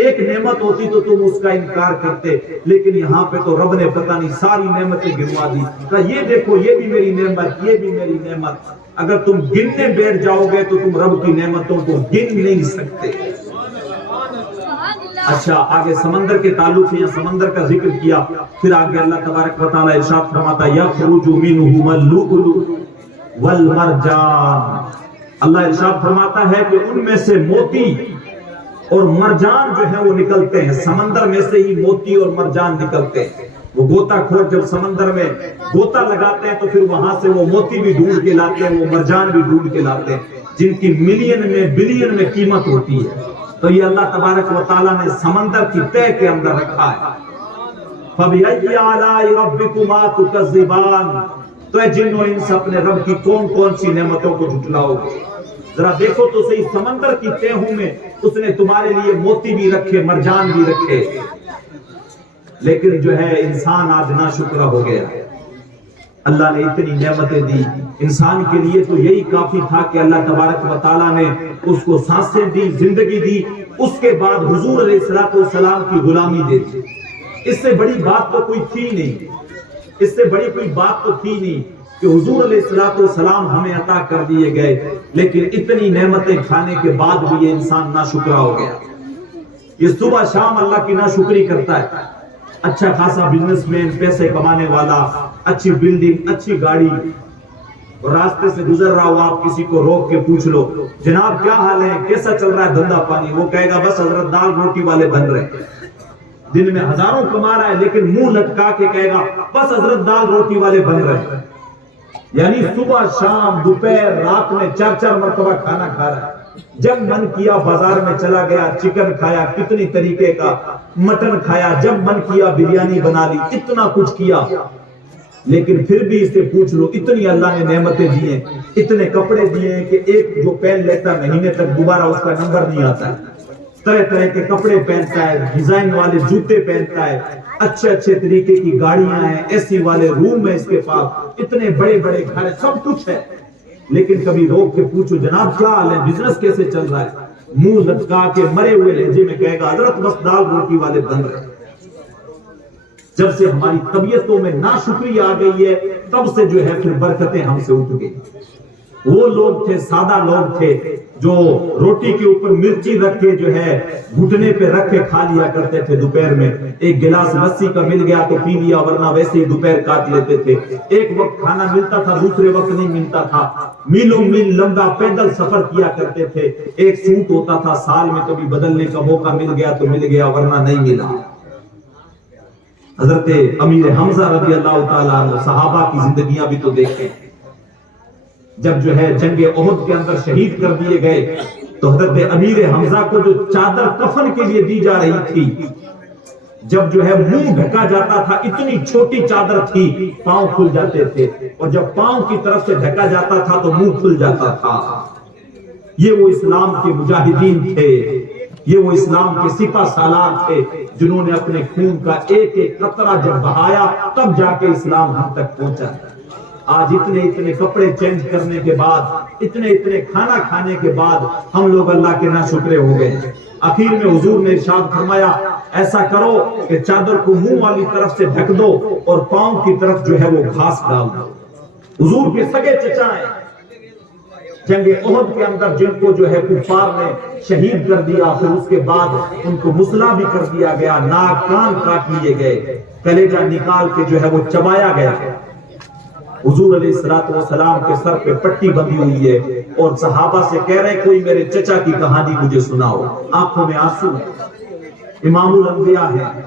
ایک نعمت ہوتی تو تم اس کا انکار کرتے، لیکن یہاں پہ تو رب نے پتہ نہیں ساری نعمتیں گنوا دی، کہا یہ دیکھو یہ بھی میری نعمت، یہ بھی میری نعمت۔ اگر تم گننے بیٹھ جاؤ گے تو تم رب کی نعمتوں کو گن نہیں سکتے۔ اچھا، آگے سمندر کے تعلق سے یا سمندر کا ذکر کیا، پھر آگے اللہ تبارک و تعالیٰ ارشاد فرماتا یخرج منہما اللؤلؤ والمرجان، اللہ ارشاد فرماتا ہے کہ ان میں سے موتی اور مرجان جو ہے وہ نکلتے ہیں، سمندر میں سے ہی موتی اور مرجان نکلتے ہیں۔ وہ غوطہ خور جب سمندر میں غوطہ لگاتے ہیں تو پھر وہاں سے وہ موتی بھی ڈھونڈ کے لاتے ہیں، وہ مرجان بھی ڈھونڈ کے لاتے ہیں، جن کی ملین میں بلین میں قیمت ہوتی ہے۔ تو یہ اللہ تبارک و تعالیٰ نے سمندر کی تہ کے اندر رکھا ہے۔ فَبِأَيِّ آلَاءِ رَبِّكُمَا تُكَذِّبَانِ، تو اے جن و انس اپنے رب کی کون کون سی نعمتوں کو جھٹلاؤ گے؟ ذرا دیکھو تو صحیح، سمندر کی تہوں میں اس نے تمہارے لیے موتی بھی رکھے، مرجان بھی رکھے، لیکن جو ہے انسان آج ناشکرا ہو گیا۔ اللہ نے اتنی نعمتیں دی انسان کے لیے، تو یہی کافی تھا کہ اللہ تبارک و تعالیٰ نے اس کو سانسیں دی، زندگی دی، اس کے بعد حضور علیہ السلام کی غلامی دے دی۔ اس سے بڑی بات تو کوئی تھی نہیں، اس سے بڑی کوئی بات تو تھی نہیں کہ حضور علیہ السلام ہمیں عطا کر دیے گئے، لیکن اتنی نعمتیں کھانے کے بعد بھی یہ انسان ناشکرا ہو گیا۔ یہ صبح شام اللہ کی ناشکری کرتا ہے، اچھا خاصا بزنس مین، پیسے کمانے والا، اچھی بلڈنگ، اچھی گاڑی، اور راستے سے گزر رہا ہو آپ کسی کو روک کے پوچھ لو جناب کیا حال ہے، کیسا چل رہا ہے دھندا پانی، وہ کہے گا بس حضرت دال روٹی والے بن رہے ہیں۔ دن میں ہزاروں کما رہا ہے لیکن منہ لٹکا کے کہے گا بس حضرت دال روٹی والے بن رہے ہیں۔ یعنی صبح شام دوپہر رات میں 4 مرتبہ کھانا کھا رہا ہے۔ جب من کیا بازار میں چلا گیا، چکن کھایا، کتنی طریقے کا مٹن کھایا، جب من کیا بریانی بنا لی، اتنا کچھ کیا، لیکن پھر بھی اس سے پوچھ لو اتنی اللہ نے نعمتیں دی ہیں، اتنے کپڑے دیے ہیں کہ ایک جو پہن لیتا مہینے تک دوبارہ اس کا نمبر نہیں آتا ہے، طرح طرح کے کپڑے پہنتا ہے، ڈیزائن والے جوتے پہنتا ہے، اچھے اچھے طریقے کی گاڑیاں ہیں، اے سی والے روم ہے اس کے پاس، اتنے بڑے بڑے گھر ہیں، سب کچھ ہے، لیکن کبھی روک کے پوچھو جناب کیا حال ہے، بزنس کیسے چل رہا ہے، منہ لٹکا کے مرے ہوئے لہجے میں کہے گا حضرت بس دال روٹی والے بن رہے ہیں۔ جب سے ہماری طبیعتوں میں ناشکری آ گئی ہے تب سے جو ہے پھر برکتیں ہم سے اٹھ گئی۔ وہ لوگ تھے، سادہ لوگ تھے، جو روٹی کے اوپر مرچی رکھ کے جو ہے گھٹنے پہ رکھ کے کھا لیا کرتے تھے دوپہر میں، ایک گلاس لسی کا مل گیا تو پی لیا، ورنہ ویسے ہی دوپہر کاٹ لیتے تھے۔ ایک وقت کھانا ملتا تھا، دوسرے وقت نہیں ملتا تھا، میلوں میل لمبا پیدل سفر کیا کرتے تھے. ایک سوٹ ہوتا تھا سال میں کبھی بدلنے کا موقع مل گیا تو مل گیا ورنہ نہیں ملا. حضرت امیر حمزہ رضی اللہ تعالیٰ عنہ صحابہ کی زندگیاں بھی تو دیکھیں. جب جو ہے جنگ احد کے اندر شہید کر دیے گئے تو حضرت امیر حمزہ کو جو چادر کفن کے لیے دی جا رہی تھی، جب جو ہے منہ ڈھکا جاتا تھا اتنی چھوٹی چادر تھی، پاؤں کھل جاتے تھے، اور جب پاؤں کی طرف سے ڈھکا جاتا تھا تو منہ کھل جاتا تھا. یہ وہ اسلام کے مجاہدین تھے، یہ وہ اسلام کے سپہ سالار تھے جنہوں نے اپنے خون کا ایک ایک قطرہ جب بہایا تب جا کے اسلام ہم تک پہنچا. آج اتنے کپڑے چینج کرنے کے بعد، اتنے کھانا کھانے کے بعد ہم لوگ اللہ کے ناشکرے ہو گئے. آخر میں حضور نے ارشاد فرمایا ایسا کرو کہ چادر کو منہ والی طرف سے ڈھک دو اور پاؤں کی طرف جو ہے وہ گھاس ڈال دو. حضور کے سگے چچا ہیں جنگ احد کے اندر جن کو جو ہے کفار نے شہید کر دیا، پھر اس کے بعد ان کو مسلح بھی کر دیا گیا، ناک کان کاٹ لیے گئے، کلیجہ نکال کے جو ہے وہ چبایا گیا. حضور علیہ السلام کے سر پہ پٹی بندھی ہوئی ہے اور صحابہ سے کہہ رہے کوئی میرے چچا کی کہانی مجھے سناؤ. آنکھوں میں آنسو ہیں، امام الانبیاء ہیں.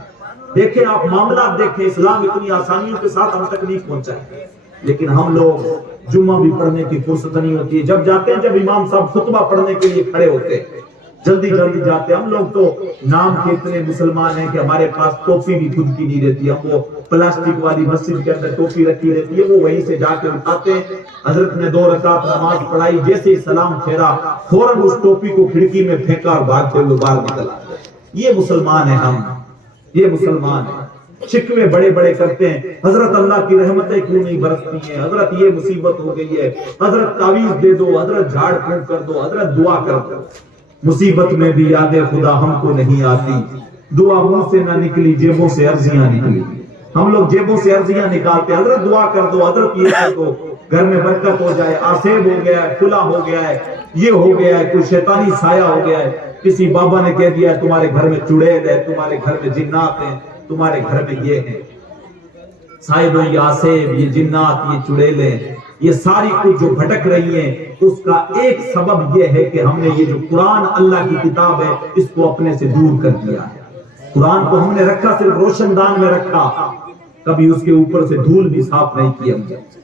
دیکھیں آپ معاملات دیکھیں، اسلام اتنی آسانیوں کے ساتھ ہم تک نہیں پہنچا ہے، لیکن ہم لوگ جمعہ بھی پڑھنے کی فرصت نہیں ہوتی ہے. جب جاتے ہیں، جب امام صاحب خطبہ پڑھنے کے لیے کھڑے ہوتے ہیں، جلدی جاتے ہیں. ہم لوگ تو نام کے اتنے مسلمان ہیں کہ ہمارے پاس ٹوپی بھی خود کی نہیں رہتی. ہم وہ پلاسٹک والی مسجد کے اندر ٹوپی رکھی رہتی ہے، وہ وہیں سے جا کے اٹھاتے ہیں. حضرت نے 2 رکعت نماز پڑھائی، جیسے ہی سلام پھیرا فوراً اس ٹوپی کو کھڑکی میں پھینکا اور بھاگتے ہوئے باہر نکل آتے. یہ مسلمان ہیں ہم، یہ مسلمان ہیں. شکوے بڑے بڑے کرتے ہیں، حضرت اللہ کی رحمتیں کیوں نہیں برستی ہیں، حضرت یہ مصیبت ہو گئی ہے، حضرت تعویذ دے دو، حضرت جھاڑ پھونک کر دو، حضرت دعا کر دو. مصیبت میں بھی یاد خدا ہم کو نہیں آتی. دعا منہ سے نہ نکلی، جیبوں سے عرضیاں نکلی. ہم لوگ جیبوں سے عرضیاں نکالتے ہیں، حضرت دعا کر دو، حضرت یہ کر دو، گھر میں برکت ہو جائے، آسیب ہو گیا ہے، کھلا ہو گیا ہے، یہ ہو گیا ہے، کوئی شیطانی سایہ ہو گیا ہے. کسی بابا نے کہہ دیا ہے تمہارے گھر میں چڑیل ہے، تمہارے گھر میں جنات ہیں، تمہارے گھر میں یہ ہیں. صاحب یہ آسیب، یہ جنات، یہ چڑیلیں، یہ ساری کچھ جو بھٹک رہی ہیں، اس کا ایک سبب یہ ہے کہ ہم نے یہ جو قرآن اللہ کی کتاب ہے اس کو اپنے سے دور کر دیا ہے. قرآن کو ہم نے رکھا صرف روشن دان میں رکھا، کبھی اس کے اوپر سے دھول بھی صاف نہیں کیا،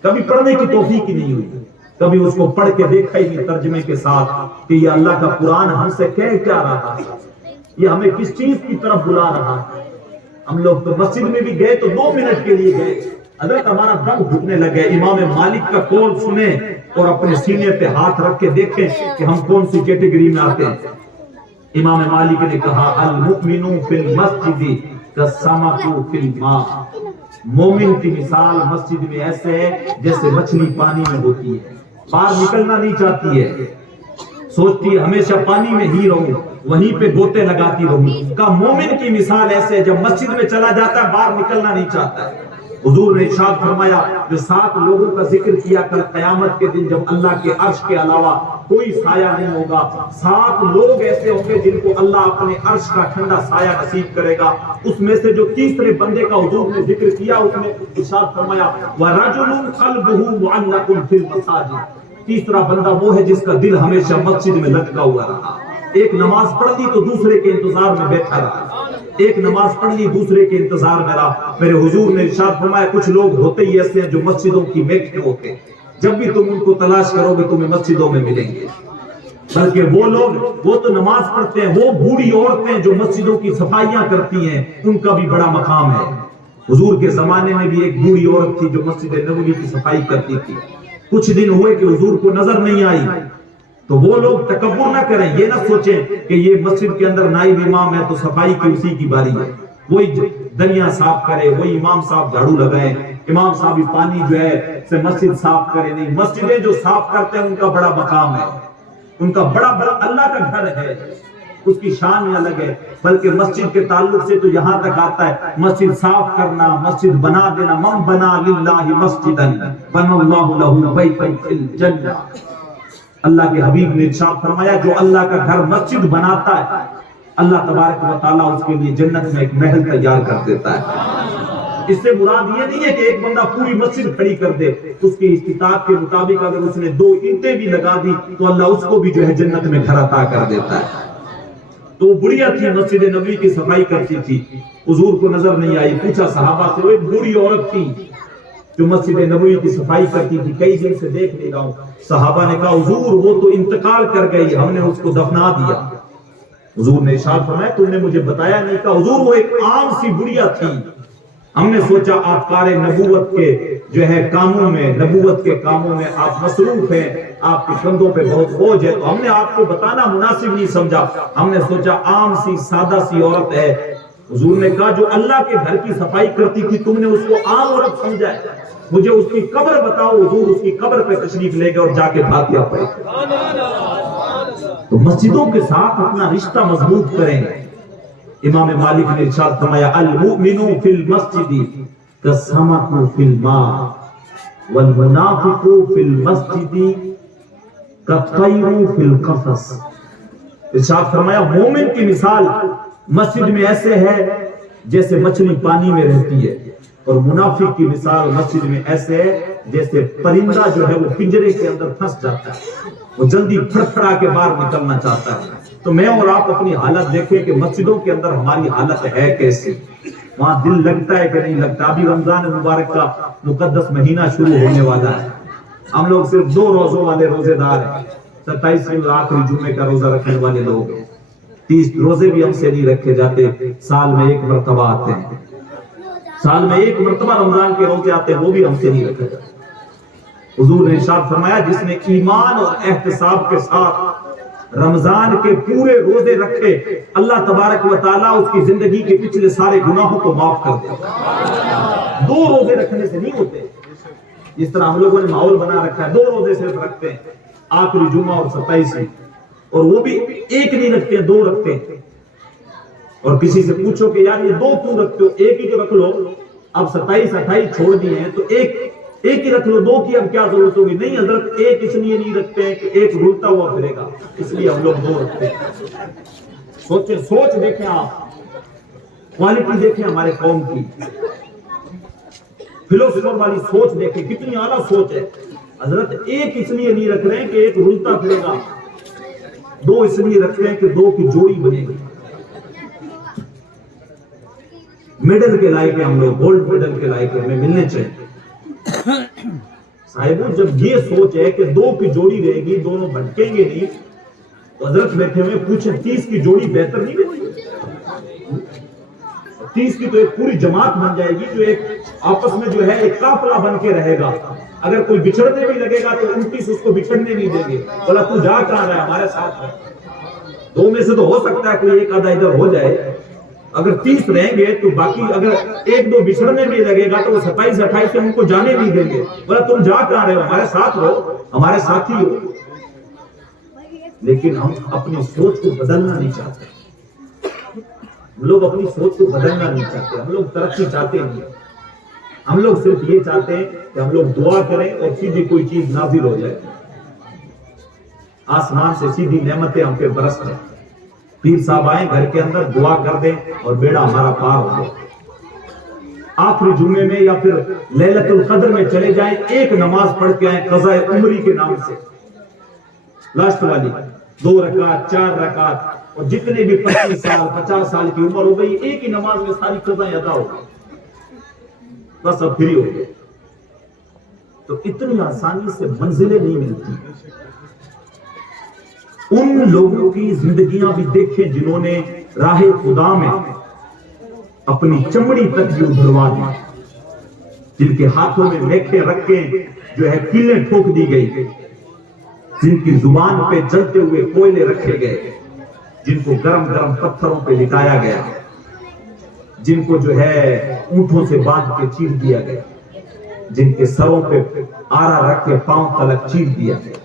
کبھی پڑھنے کی توفیق ہی نہیں ہوئی، کبھی اس کو پڑھ کے دیکھا ہی نہیں ترجمے کے ساتھ کہ یہ اللہ کا قرآن ہم سے کہہ کیا رہا ہے، یہ ہمیں کس چیز کی طرف بلا رہا ہے. ہم لوگ تو مسجد میں بھی گئے تو 2 منٹ کے لیے گئے، حضرت ہمارا دم گھٹنے لگے. امام مالک کا قول سنیں اور اپنے سینے پہ ہاتھ رکھ کے دیکھیں کہ ہم کون سی کیٹیگری میں آتے ہیں. امام مالک نے کہا المؤمن فی المسجد کالسمک فی الماء. مومن کی مثال مسجد میں ایسے ہے جیسے مچھلی پانی میں ہوتی ہے، باہر نکلنا نہیں چاہتی ہے، سوچتی ہے ہمیشہ پانی میں ہی رہوں، وہیں پہ گوتے لگاتی رہوں. کا مومن کی مثال ایسے ہے جب مسجد میں چلا جاتا ہے باہر نکلنا نہیں چاہتا ہے. حضور نے ارشاد فرمایا جو 7 لوگوں کا ذکر کیا کل قیامت کے دن جب اللہ کے عرش کے علاوہ کوئی سایہ نہیں ہوگا، 7 لوگ ایسے ہوں گے جن کو اللہ اپنے عرش کا ٹھنڈا سایہ نصیب کرے گا. اس میں سے جو تیسرے بندے کا حضور نے ذکر کیا اس میں ارشاد فرمایا وَرَجُلٌ قَلْبُهُ مُعَلَّقٌ فِي الْمَسَاجِدِ. تیسرا بندہ وہ ہے جس کا دل ہمیشہ مسجد میں لٹکا ہوا رہا. ایک نماز پڑھ لی تو دوسرے کے انتظار میں بیٹھا رہا، ایک نماز پڑھ لی دوسرے کے انتظار میں رہا. میرے حضور نے ارشاد فرمایا کچھ لوگ ہوتے ہی ایسے ہیں جو مسجدوں کی میٹھے ہوتے ہیں، جب بھی تم ان کو تلاش کرو گے تمہیں مسجدوں میں ملیں گے. بلکہ وہ لوگ وہ تو نماز پڑھتے ہیں، وہ بوڑھی عورتیں جو مسجدوں کی صفائیاں کرتی ہیں ان کا بھی بڑا مقام ہے. حضور کے زمانے میں بھی ایک بوڑھی عورت تھی جو مسجد نبوی کی صفائی کرتی تھی. کچھ دن ہوئے کہ حضور کو نظر نہیں آئی تو وہ لوگ تکبر نہ کریں، یہ نہ سوچیں کہ یہ مسجد کے اندر نائب امام ہے تو صفائی کی اسی کی باری ہے، وہی دنیا صاف کرے، وہی امام صاحب جھاڑو لگائے، امام صاحب بھی پانی جو ہے سے مسجد صاف کرے. نہیں، مسجدیں جو صاف کرتے ہیں ان کا بڑا مقام ہے، ان کا بڑا اللہ کا گھر ہے، اس کی شان ہی الگ ہے. بلکہ مسجد کے تعلق سے تو یہاں تک آتا ہے مسجد صاف کرنا، مسجد بنا دینا. من بنا للہ مسجدا بنا اللہ لہ بیتا فی الجنہ. اللہ کے حبیب نے ارشاد فرمایا جو اللہ کا گھر مسجد بناتا ہے اللہ تبارک و تعالیٰ اس کے لیے جنت میں ایک محل تیار کر دیتا ہے. اس سے مراد یہ نہیں ہے کہ ایک بندہ پوری مسجد کھڑی کر دے، اس کی استطاعت کے مطابق اگر اس نے 2 اینٹیں بھی لگا دی تو اللہ اس کو بھی جو ہے جنت میں گھر عطا کر دیتا ہے۔ تو وہ بڑھیا تھی، مسجد نبوی کی صفائی کرتی تھی، حضور کو نظر نہیں آئی، پوچھا صحابہ سے، وہ ایک بوڑھی عورت تھی جو مسجد نبوی کی صفائی کرتی تھی، کئی دن سے دیکھ نہیں رہا ہوں۔ صحابہ نے کہا حضور وہ تو انتقال کر گئی، ہم نے اس کو دفنا دیا۔ حضور نے ارشاد فرمایا تم نے مجھے بتایا نہیں؟ کہا حضور وہ ایک عام سی بڑھیا تھی، ہم نے سوچا آپ کار نبوت کے جو ہے کاموں میں، نبوت کے کاموں میں آپ مصروف ہیں، آپ کے کندھوں پہ بہت بوجھ ہے، تو ہم نے آپ کو بتانا مناسب نہیں سمجھا، ہم نے سوچا عام سی سادہ سی عورت ہے۔ حضور نے کہا جو اللہ کے گھر کی صفائی کرتی تھی تم نے اس کو عام عورت سمجھا ہے، مجھے اس کی قبر بتاؤ۔ حضور اس کی قبر پہ تشریف لے گئے اور جا کے فاتحہ پڑھی۔ تو مسجدوں کے ساتھ اپنا رشتہ مضبوط کریں۔ امام مالک نے ارشاد فرمایا المؤمن فی المسجد کالسمک فی الماء والمنافق فی المسجد کالطیر فی القفص۔ ارشاد فرمایا مومن کی مثال مسجد میں ایسے ہے جیسے مچھلی پانی میں رہتی ہے، اور منافق کی مثال مسجد میں ایسے ہے جیسے پرندہ جو ہے وہ پنجرے کے اندر پھنس جاتا ہے، وہ جلدی پھڑ پھڑا کے باہر نکلنا چاہتا ہے۔ تو میں اور آپ اپنی حالت دیکھیں کہ مسجدوں کے اندر ہماری حالت ہے کیسی، وہاں دل لگتا ہے کہ نہیں لگتا۔ ابھی رمضان مبارک کا مقدس مہینہ شروع ہونے والا ہے، ہم لوگ صرف 2 روزوں والے روزے دار ہیں، 27 آخری جمعے کا روزہ رکھنے والے لوگ ہیں، 30 روزے بھی ہم سے نہیں رکھے جاتے، سال میں 1 مرتبہ آتے ہیں، سال میں 1 مرتبہ رمضان کے روزے آتے ہیں، وہ بھی ہم سے نہیں رکھے جاتے۔ حضور نے ارشاد فرمایا جس نے ایمان اور احتساب کے ساتھ رمضان کے پورے روزے رکھے، اللہ تبارک و تعالیٰ اس کی زندگی کے پچھلے سارے گناہوں کو معاف کر دے۔ 2 روزے رکھنے سے نہیں ہوتے، جس طرح ہم لوگوں نے ماحول بنا رکھا ہے 2 روزے صرف رکھتے ہیں، آخری جمعہ اور 27، اور وہ بھی ایک نہیں رکھتے ہیں، 2 رکھتے ہیں۔ اور کسی سے پوچھو کہ یار یہ 2 کیوں رکھتے ہو، ایک ہی تو رکھ لو، اب 27 28 چھوڑ دیے ہیں تو ایک ہی رکھ لو، 2 کی اب کیا ضرورت ہوگی؟ نہیں حضرت ایک اس لیے نہیں رکھتے ہیں کہ ایک رولتا ہوا پھرے گا، اس لیے ہم لوگ 2 رکھتے ہیں۔ سوچ دیکھیں آپ، کوالٹی دیکھیں ہمارے قوم کی، فلسفر والی سوچ دیکھیں کتنی اعلیٰ سوچ ہے۔ حضرت ایک اس لیے نہیں رکھ رہے ہیں کہ ایک رولتا پھرے گا، 2 اس لیے رکھ رہے ہیں کہ 2 کی جوڑی بنے گی۔ میڈل کے لائق ہیں ہم لوگ، گولڈ میڈل کے لائق ہمیں ملنے چاہیے۔ صاحبوں جب یہ سوچ ہے کہ 2 کی جوڑی رہے گی، دونوں بھٹکیں گے نہیں، تو حضرت بیٹھے ہوئے پوچھیں 30 کی جوڑی بہتر نہیں رہتی؟ 30 کی تو ایک پوری جماعت بن جائے گی جو ایک آپس میں جو ہے ایک قافلہ بن کے رہے گا۔ اگر کوئی بچھڑنے بھی لگے گا تو 29 اس کو بچھڑنے نہیں دیں گے، بولا تو جا کہاں رہا ہے، ہمارے ساتھ ہے۔ 2 میں سے تو ہو سکتا ہے کوئی ایک آدھا ادھر ہو جائے، اگر 30 رہیں گے تو باقی اگر 1 2 بچھڑنے بھی لگے گا تو وہ 27 28 ہم کو جانے نہیں دیں گے، بولا تم جا کہاں رہے ہو، ہمارے ساتھ رہو، ہمارے ساتھی ہو۔ لیکن ہم اپنی سوچ کو بدلنا نہیں چاہتے، ہم لوگ اپنی سوچ کو بدلنا نہیں چاہتے، ہم لوگ ترقی چاہتے نہیں، ہم لوگ صرف یہ چاہتے ہیں کہ ہم لوگ دعا کریں اور سیدھی کوئی چیز نازل ہو جائے، آسمان سے سیدھی نعمتیں ہم پہ برس جائیں، پیر صاحب آئیں گھر کے اندر دعا کر دیں اور بیڑا ہمارا پار ہو جائے۔ آخری جمعے میں یا پھر لیلۃ القدر میں چلے جائیں، ایک نماز پڑھ کے آئیں قضاء عمری کے نام سے، لاسٹ والی 2 رکعت 4 رکعت، اور جتنے بھی 25 سال 50 سال کی عمر ہو گئی ایک ہی نماز میں ساری قضائیں ادا ہو گئی، بس اب فری ہو گئے۔ تو اتنی آسانی سے منزلیں نہیں ملتی۔ ان لوگوں کی زندگیاں بھی دیکھیں جنہوں نے راہ خدا میں اپنی چمڑی تک بھی ادھروا دی، جن کے ہاتھوں میں میخیں رکھ کے جو ہے کیلیں ٹھوک دی گئی، جن کی زبان پہ جلتے ہوئے کوئلے رکھے گئے، جن کو گرم گرم پتھروں پہ لٹایا گیا، جن کو جو ہے اونٹوں سے باندھ کے چیر دیا گیا، جن کے سروں پہ آرا رکھ کے پاؤں تلک چیر دیا گیا۔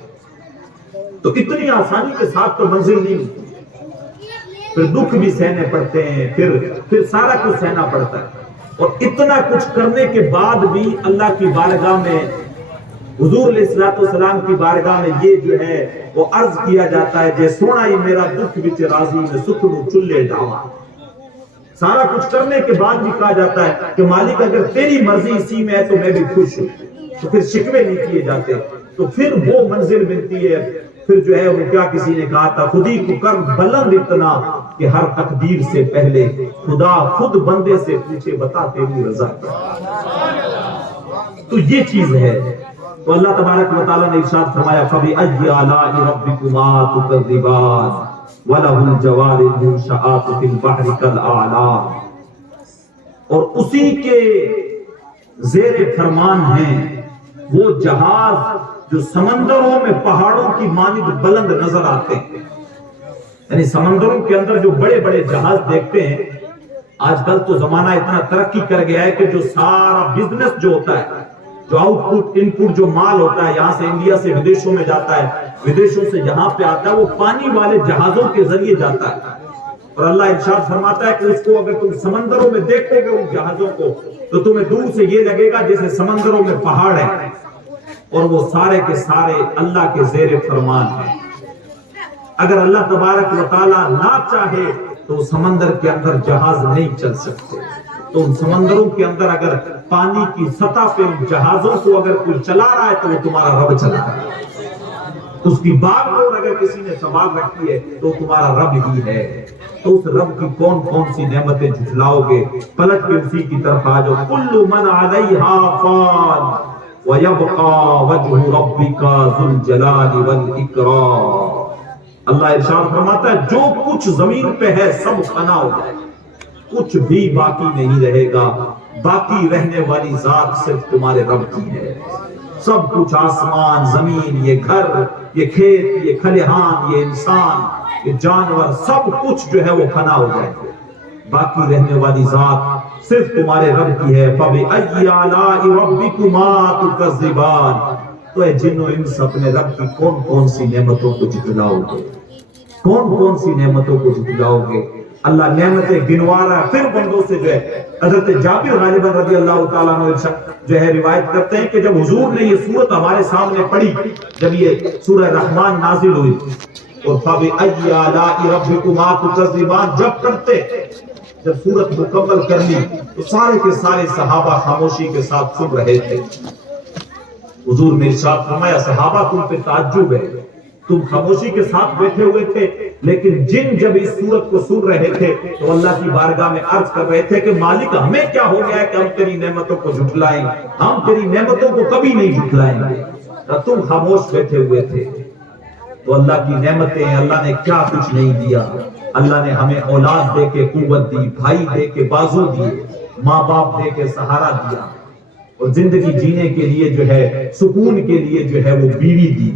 تو اتنی آسانی کے ساتھ تو منزل نہیں ملتی، پھر دکھ بھی سہنے پڑتے ہیں، پھر سارا کچھ سہنا پڑتا ہے، اور اتنا کچھ کرنے کے بعد بھی اللہ کی بارگاہ میں، حضور علیہ الصلوۃ والسلام کی بارگاہ میں یہ جو ہے وہ عرض کیا جاتا ہے جے سونا ہی میرا دکھ وچ راضی میں سکھ نو چلے ڈاواں۔ سارا کچھ کرنے کے بعد بھی کہا جاتا ہے کہ مالک اگر تیری مرضی اسی میں ہے تو میں بھی خوش ہوں، تو پھر شکوے نہیں کیے جاتے، تو پھر وہ منزل ملتی ہے۔ پھر جو ہے وہ کیا کسی نے کہا تھا، خودی کو کر بلند اتنا کہ ہر تقدیر سے پہلے خدا خود بندے سے پوچھے بتا تیری رضا کیا۔ تو یہ چیز ہے۔ تو اللہ تبارک و تعالیٰ نے ارشاد فرمایا فَبِأَيِّ آلَاءِ رَبِّكُمَا تُكَذِّبَانِ وَلَهُ الْجَوَارِ الْمُنشَآتُ فِي الْبَحْرِ كَالْأَعْلَامِ، اور اسی کے زیر فرمان ہیں وہ جہاز جو سمندروں میں پہاڑوں کی مانند بلند نظر آتے ہیں۔ یعنی سمندروں کے اندر جو بڑے بڑے جہاز دیکھتے ہیں، آج کل تو زمانہ اتنا ترقی کر گیا ہے کہ جو سارا بزنس جو ہوتا ہے، جو آؤٹ پٹ ان پٹ جو مال ہوتا ہے یہاں سے انڈیا سے ودیشوں میں جاتا ہے، ودیشوں سے یہاں پہ آتا ہے، وہ پانی والے جہازوں کے ذریعے جاتا ہے۔ اور اللہ ارشاد فرماتا ہے کہ اس کو اگر تم سمندروں میں دیکھو گے ان جہازوں کو تو تمہیں دور سے یہ لگے گا جیسے سمندروں میں پہاڑ ہیں، اور وہ سارے کے سارے اللہ کے زیر فرمان ہیں۔ اگر اللہ تبارک و تعالیٰ نہ چاہے تو سمندر کے اندر جہاز نہیں چل سکتے۔ تو ان سمندروں کے اندر اگر پانی کی سطح پہ ان جہازوں کو اگر کوئی چلا رہا ہے تو وہ تمہارا رب چلا رہا ہے۔ اس کی باغ کو اگر کسی نے سنبھال رکھی ہے تو تمہارا رب ہی ہے۔ تو اس رب کی کون کون سی نعمتیں جھٹلاؤ گے؟ پلٹ کے اسی کی طرف آ جاؤ۔ کل من علیہا فان وَيَبْقَى وَجْهُ رَبِّكَ ذُو الْجَلَالِ وَالْإِكْرَامِ۔ اللہ ارشاد فرماتا ہے جو کچھ زمین پہ ہے سب فنا ہو جائے، کچھ بھی باقی نہیں رہے گا، باقی رہنے والی ذات صرف تمہارے رب کی ہے۔ سب کچھ آسمان، زمین، یہ گھر، یہ کھیت، یہ کھلیہان، یہ انسان، یہ جانور، سب کچھ جو ہے وہ فنا ہو جائے گا، باقی رہنے والی ذات صرف تمہارے رب کی ہے۔ فَبِأَيِّ آلَاءِ رَبِّكُمَا تُكَذِّبَانِ۔ تو اے جن و انس اپنے رب کی کون کون سی نعمتوں کو جھٹلاؤ گے؟ کون کون سی نعمتوں کو جھٹلاؤ گے؟ اللہ نعمتیں گنوا رہا ہے۔ پھر بندوں سے جو ہے حضرت جابر غالباً رضی اللہ تعالیٰ عنہ جو ہے روایت کرتے ہیں کہ جب حضور نے یہ سورت ہمارے سامنے پڑھی، جب یہ سورہ رحمان نازل ہوئی اور فَبِأَيِّ آلَاءِ رَبِّكُمَا تُكَذِّبَانِ جب پڑھتے، جب سورت مکمل کر لی تو سارے کے سارے صحابہ خاموشی کے ساتھ سن رہے تھے۔ حضور نے ارشاد فرمایا صحابہ تم پہ تعجب ہے، تم خاموشی کے ساتھ بیٹھے ہوئے تھے، لیکن جن جب اس سورت کو سن رہے تھے تو اللہ کی بارگاہ میں عرض کر رہے تھے کہ مالک ہمیں کیا ہو گیا ہے کہ ہم تیری نعمتوں کو جھٹلائیں، ہم تیری نعمتوں کو کبھی نہیں جھٹلائیں گے۔ تم خاموش بیٹھے ہوئے تھے تو اللہ کی نعمتیں، اللہ نے کیا کچھ نہیں دیا۔ اللہ نے ہمیں اولاد دے کے قوت دی، بھائی دے کے بازو دیے، ماں باپ دے کے سہارا دیا، اور زندگی جینے کے لیے جو ہے سکون کے لیے جو ہے وہ بیوی دی،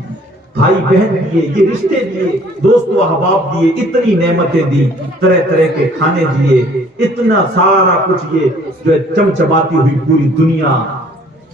بھائی بہن دیے، یہ رشتے دیے، دوست و احباب دیے، اتنی نعمتیں دی، طرح طرح کے کھانے دیے، اتنا سارا کچھ، یہ جو ہے چمچماتی ہوئی پوری دنیا،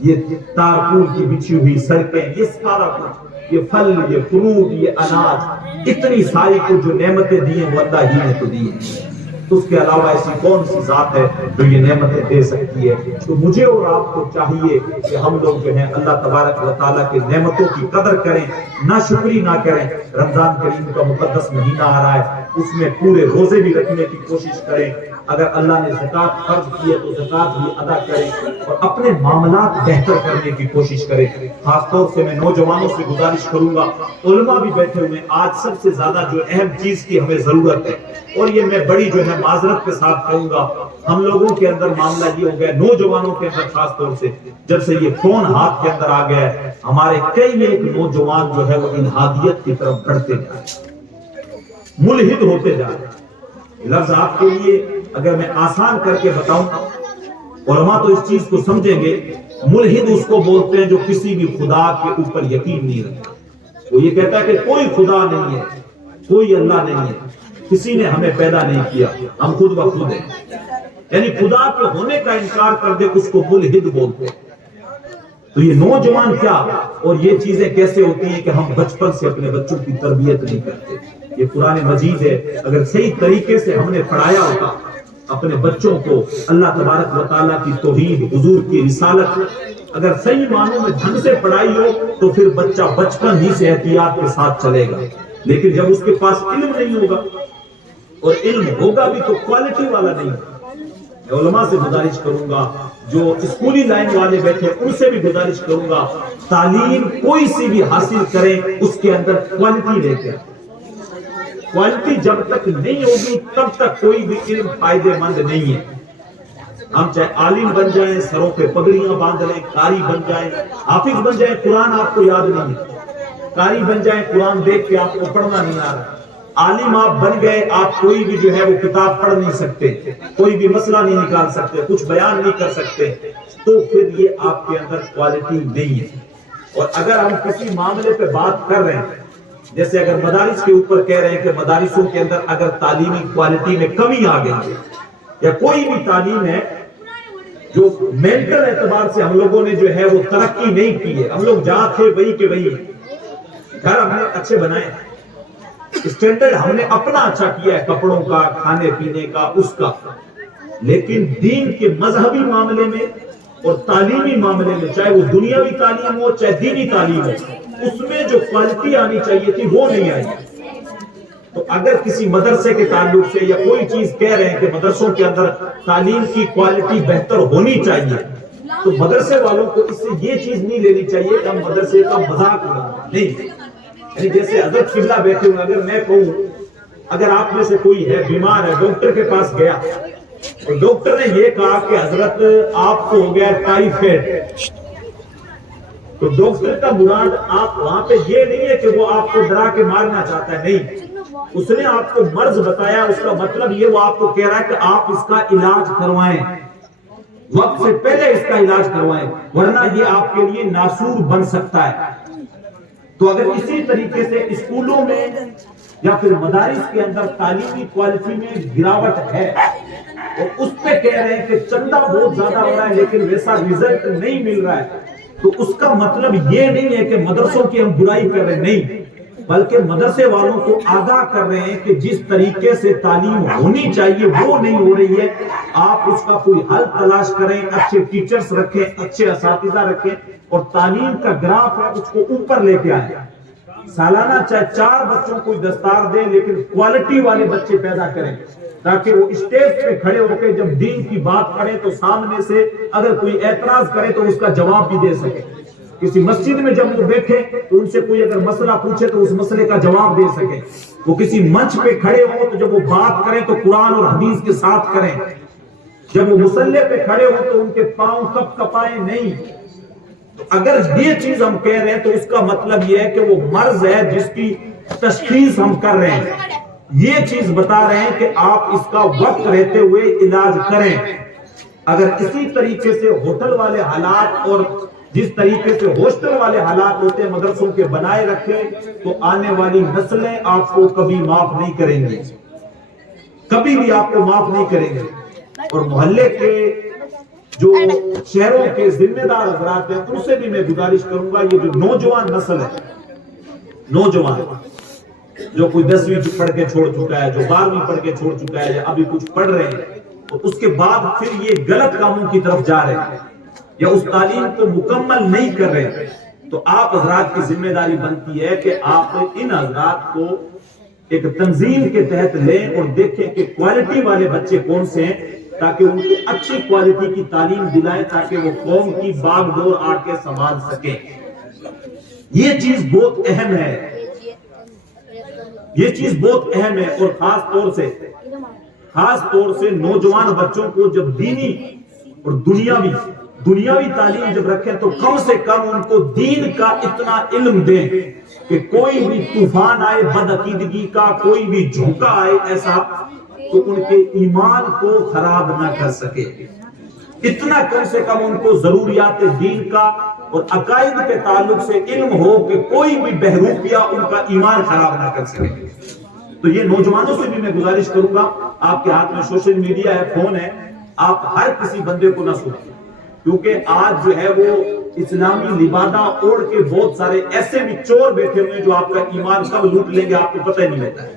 یہ تارکول کی بچھی ہوئی سڑکیں، یہ سارا کچھ، یہ پھل، یہ فروٹ، یہ اناج، اتنی ساری کچھ جو نعمتیں دی ہیں وہ اللہ ہی نے تو دی ہیں۔ اس کے علاوہ ایسی کون سی ذات ہے جو یہ نعمتیں دے سکتی ہے؟ تو مجھے اور آپ کو چاہیے کہ ہم لوگ جو ہیں اللہ تبارک و تعالیٰ کے نعمتوں کی قدر کریں، ناشکری نہ کریں۔ رمضان کریم کا مقدس مہینہ آ رہا ہے، اس میں پورے روزے بھی رکھنے کی کوشش کریں، اگر اللہ نے زکوٰۃ فرض کی ہے تو زکوٰۃ بھی ادا کریں، اور اپنے معاملات بہتر کرنے کی کوشش کریں۔ خاص طور سے میں نوجوانوں سے گزارش کروں گا، علماء بھی بیٹھے ہوئے ہیں، آج سب سے زیادہ جو اہم چیز کی ہمیں ضرورت ہے، اور یہ میں بڑی جو ہے معذرت کے ساتھ کہوں گا، ہم لوگوں کے اندر معاملہ یہ ہو گیا، نوجوانوں کے اندر خاص طور سے جب سے یہ فون ہاتھ کے اندر آ گیا ہے، ہمارے کئی ایک نوجوان جو ہے وہ الہادیت کی طرف بڑھتے جا رہے ہیں، ملحد ہوتے جا رہے ہیں۔ لفظ آپ کے لیے اگر میں آسان کر کے بتاؤں، علماء تو اس چیز کو سمجھیں گے، ملحد اس کو بولتے ہیں جو کسی بھی خدا کے اوپر یقین نہیں رکھتا۔ وہ یہ کہتا ہے کہ کوئی خدا نہیں ہے، کوئی اللہ نہیں ہے، کسی نے ہمیں پیدا نہیں کیا، ہم خود بخود ہیں، یعنی خدا کے ہونے کا انکار کر دے اس کو ملحد بولتے ہیں۔ تو یہ نوجوان کیا اور یہ چیزیں کیسے ہوتی ہیں کہ ہم بچپن سے اپنے بچوں کی تربیت نہیں کرتے۔ یہ قرآن مجید ہے، اگر صحیح طریقے سے ہم نے پڑھایا ہوتا اپنے بچوں کو اللہ تبارک و تعالیٰ کی توحید، حضور کی رسالت، اگر صحیح معنوں میں ڈھنگ سے پڑھائی ہو تو پھر بچہ بچپن ہی سے احتیاط کے ساتھ چلے گا۔ لیکن جب اس کے پاس علم نہیں ہوگا، اور علم ہوگا بھی تو کوالٹی والا نہیں، میں علماء سے گزارش کروں گا، جو اسکولی لائن والے بیٹھے ان سے بھی گزارش کروں گا، تعلیم کوئی سی بھی حاصل کریں اس کے اندر کوالٹی لے کے، کوالٹی جب تک نہیں ہوگی تب تک کوئی بھی علم فائدے مند نہیں ہے۔ ہم چاہے عالم بن جائیں، سروں پہ پگڑیاں باندھ لیں، قاری بن جائیں، حافظ بن جائیں، قرآن آپ کو یاد نہیں ہے، قاری بن جائیں، قرآن دیکھ کے آپ کو پڑھنا نہیں آ رہا، عالم آپ بن گئے، آپ کوئی بھی جو ہے وہ کتاب پڑھ نہیں سکتے، کوئی بھی مسئلہ نہیں نکال سکتے، کچھ بیان نہیں کر سکتے، تو پھر یہ آپ کے اندر کوالٹی نہیں ہے۔ اور اگر ہم کسی معاملے پہ بات کر رہے ہیں، جیسے اگر مدارس کے اوپر کہہ رہے ہیں کہ مدارسوں کے اندر اگر تعلیمی کوالٹی میں کمی آ گئی ہے، یا کوئی بھی تعلیم ہے جو مینٹل اعتبار سے ہم لوگوں نے جو ہے وہ ترقی نہیں کی ہے، ہم لوگ جہاں تھے وہی کے وہی، گھر ہم نے اچھے بنائے، اسٹینڈرڈ ہم نے اپنا اچھا کیا ہے، کپڑوں کا، کھانے پینے کا، اس کا، لیکن دین کے مذہبی معاملے میں اور تعلیمی معاملے میں، چاہے وہ دنیاوی تعلیم ہو چاہے دینی تعلیم ہو، اس میں جو کوالٹی آنی چاہیے تھی وہ نہیں آئی۔ تو اگر کسی مدرسے کے تعلق سے یا کوئی چیز کہہ رہے ہیں کہ مدرسوں کے اندر تعلیم کی کوالٹی بہتر ہونی چاہیے، تو مدرسے والوں کو اس سے یہ چیز نہیں لینی چاہیے کہ ہم مدرسے کا مذاق اڑائیں، نہیں، یعنی جیسے حضرت قبلہ بیٹھے ہوئے، اگر میں کہوں، اگر آپ میں سے کوئی ہے بیمار ہے، ڈاکٹر کے پاس گیا اور ڈاکٹر نے یہ کہا کہ حضرت آپ کو ہو گیا ٹائیفائڈ، تو ڈاکٹر کا مراد آپ وہاں پہ یہ نہیں ہے کہ وہ آپ کو ڈرا کے مارنا چاہتا ہے، نہیں، اس نے آپ کو مرض بتایا، اس کا مطلب یہ وہ آپ کو کہہ رہا ہے کہ آپ اس کا علاج کروائیں، وقت سے پہلے اس کا علاج کروائیں، ورنہ یہ آپ کے لیے ناسور بن سکتا ہے۔ تو اگر اسی طریقے سے اسکولوں میں یا پھر مدارس کے اندر تعلیمی کوالٹی میں گراوٹ ہے اور اس پہ کہہ رہے ہیں کہ چندہ بہت زیادہ ہو رہا ہے لیکن ویسا رزلٹ نہیں مل رہا ہے، تو اس کا مطلب یہ نہیں ہے کہ مدرسوں کی ہم برائی کر رہے ہیں، نہیں، بلکہ مدرسے والوں کو آگاہ کر رہے ہیں کہ جس طریقے سے تعلیم ہونی چاہیے وہ نہیں ہو رہی ہے، آپ اس کا کوئی حل تلاش کریں، اچھے ٹیچرز رکھیں، اچھے اساتذہ رکھیں، اور تعلیم کا گراف ہے اس کو اوپر لے کے آئیں۔ سالانہ چاہے 4 بچوں کو دستار دیں لیکن کوالٹی والے بچے پیدا کریں، تاکہ وہ اسٹیج پہ کھڑے ہو کے جب دین کی بات کریں تو سامنے سے اگر کوئی اعتراض کرے تو اس کا جواب بھی دے سکے، کسی مسجد میں جب وہ بیٹھے تو ان سے کوئی اگر مسئلہ پوچھے تو اس مسئلے کا جواب دے سکے، وہ کسی منچ پہ کھڑے ہو تو جب وہ بات کریں تو قرآن اور حدیث کے ساتھ کریں، جب وہ مصلی پہ کھڑے ہو تو ان کے پاؤں کپ کپائیں نہیں۔ تو اگر یہ چیز ہم کہہ رہے ہیں تو اس کا مطلب یہ ہے کہ وہ مرض ہے جس کی تشخیص ہم کر رہے ہیں، یہ چیز بتا رہے ہیں کہ آپ اس کا وقت رہتے ہوئے علاج کریں۔ اگر اسی طریقے سے ہوٹل والے حالات اور جس طریقے سے ہاسٹل والے حالات ہوتے ہیں مدرسوں کے بنائے رکھیں تو آنے والی نسلیں آپ کو کبھی معاف نہیں کریں گے، کبھی بھی آپ کو معاف نہیں کریں گے۔ اور محلے کے جو شہروں کے ذمہ دار حضرات ہیں ان سے بھی میں گزارش کروں گا، یہ جو نوجوان نسل ہے، نوجوان جو کوئی 10ویں پڑھ کے چھوڑ چکا ہے، جو 12ویں پڑھ کے چھوڑ چکا ہے، یا ابھی کچھ پڑھ رہے ہیں تو اس کے بعد پھر یہ غلط کاموں کی طرف جا رہے ہیں یا اس تعلیم کو مکمل نہیں کر رہے، تو آپ حضرات کی ذمہ داری بنتی ہے کہ آپ ان حضرات کو ایک تنظیم کے تحت لیں اور دیکھیں کہ کوالٹی والے بچے کون سے ہیں، تاکہ ان کو اچھی کوالٹی کی تعلیم دلائیں، تاکہ وہ قوم کی باغ ڈور آ کے سنبھال سکیں۔ یہ چیز بہت اہم ہے، یہ چیز بہت اہم ہے، اور خاص طور سے نوجوان بچوں کو جب دینی اور دنیاوی تعلیم جب رکھیں تو کم سے کم ان کو دین کا اتنا علم دیں کہ کوئی بھی طوفان آئے بدعقیدگی کا، کوئی بھی جھونکا آئے ایسا، تو ان کے ایمان کو خراب نہ کر سکے، اتنا کم سے کم ان کو ضروریات دین کا اور عقائد کے تعلق سے علم ہو کہ کوئی بھی بہروپیہ ان کا ایمان خراب نہ کر سکے۔ تو یہ نوجوانوں سے بھی میں گزارش کروں گا، آپ کے ہاتھ میں سوشل میڈیا ہے، فون ہے، آپ ہر کسی بندے کو نہ سنیں، کیونکہ آج جو ہے وہ اسلامی لبادہ اوڑھ کے بہت سارے ایسے بھی چور بیٹھے ہوئے ہیں جو آپ کا ایمان کب لوٹ لیں گے آپ کو پتہ ہی نہیں ہوتا ہے،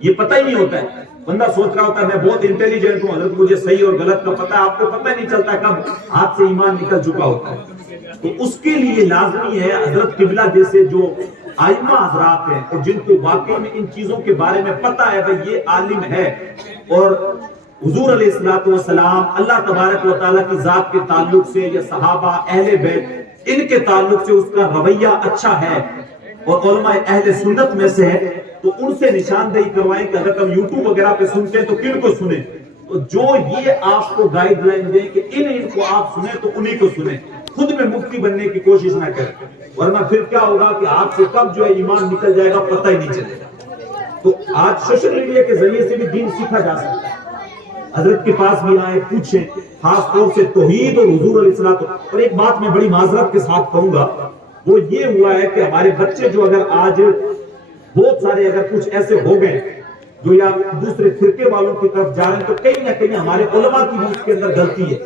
یہ پتہ ہی نہیں ہوتا ہے۔ بندہ سوچ رہا ہوتا ہے میں بہت انٹیلیجنٹ ہوں، حضرت مجھے صحیح اور غلط کا پتہ ہے، آپ کو پتہ نہیں چلتا کب ہاتھ سے ایمان نکل چکا ہوتا ہے۔ تو اس کے لیے لازمی ہے حضرت قبلہ جیسے جو ائمہ حضرات ہیں اور جن کو واقعی میں ان چیزوں کے بارے میں پتہ ہے بھئی یہ عالم ہے اور حضور علیہ الصلوۃ والسلام اللہ تبارک و تعالیٰ کی ذات کے تعلق سے یا صحابہ اہل بیت ان کے تعلق سے اس کا رویہ اچھا ہے اور علماء اہل سنت میں سے ہے، تو ان سے نشاندہی کروائیں کہ اگر ہم یوٹیوب وغیرہ پہ سنتے ہیں تو کن کو سنیں، تو جو یہ آپ کو گائیڈ لائن دیں کہ ان کو آپ سنیں تو انہی کو سنیں، خود میں مفتی بننے کی کوشش نہ کریں، ورنہ پھر کیا ہوگا کہ آپ سے کب جو ہے ایمان نکل جائے گا پتہ ہی نہیں چلے گا۔ تو آج سوشل میڈیا کے ذریعے سے بھی دین سیکھا جا سکتا ہے، حضرت کے پاس بھی آئے پوچھیں، خاص طور سے توحید اور حضور علیہ الصلوۃ۔ اور ایک بات میں بڑی معذرت کے ساتھ کہوں گا، وہ یہ ہوا ہے کہ ہمارے بچے جو اگر آج بہت سارے اگر کچھ ایسے ہو گئے جو یا دوسرے فرقے والوں کی طرف جا رہے ہیں، تو کہیں نہ کہیں ہمارے علماء کی بھی اس کے اندر غلطی ہے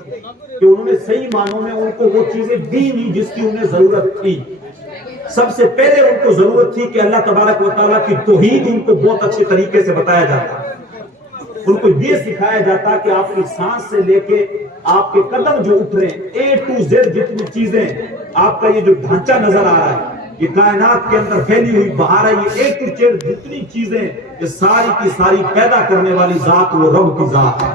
کہ انہوں نے صحیح معنوں میں ان کو وہ چیزیں دی نہیں جس کی انہیں ضرورت تھی۔ سب سے پہلے ان کو ضرورت تھی کہ اللہ تبارک و تعالیٰ کی توحید ان کو بہت اچھے طریقے سے بتایا جاتا، ان کو یہ سکھایا جاتا کہ آپ کی سانس سے لے کے آپ کے قدم جو اٹھ رہے ہیں A to Z جتنی چیزیں، آپ کا یہ جو ڈھانچہ نظر آ رہا ہے، یہ کائنات کے اندر پھیلی ہوئی بہار ہے، یہ A to Z جتنی چیزیں، یہ ساری کی ساری پیدا کرنے والی ذات وہ رب کی ذات ہے۔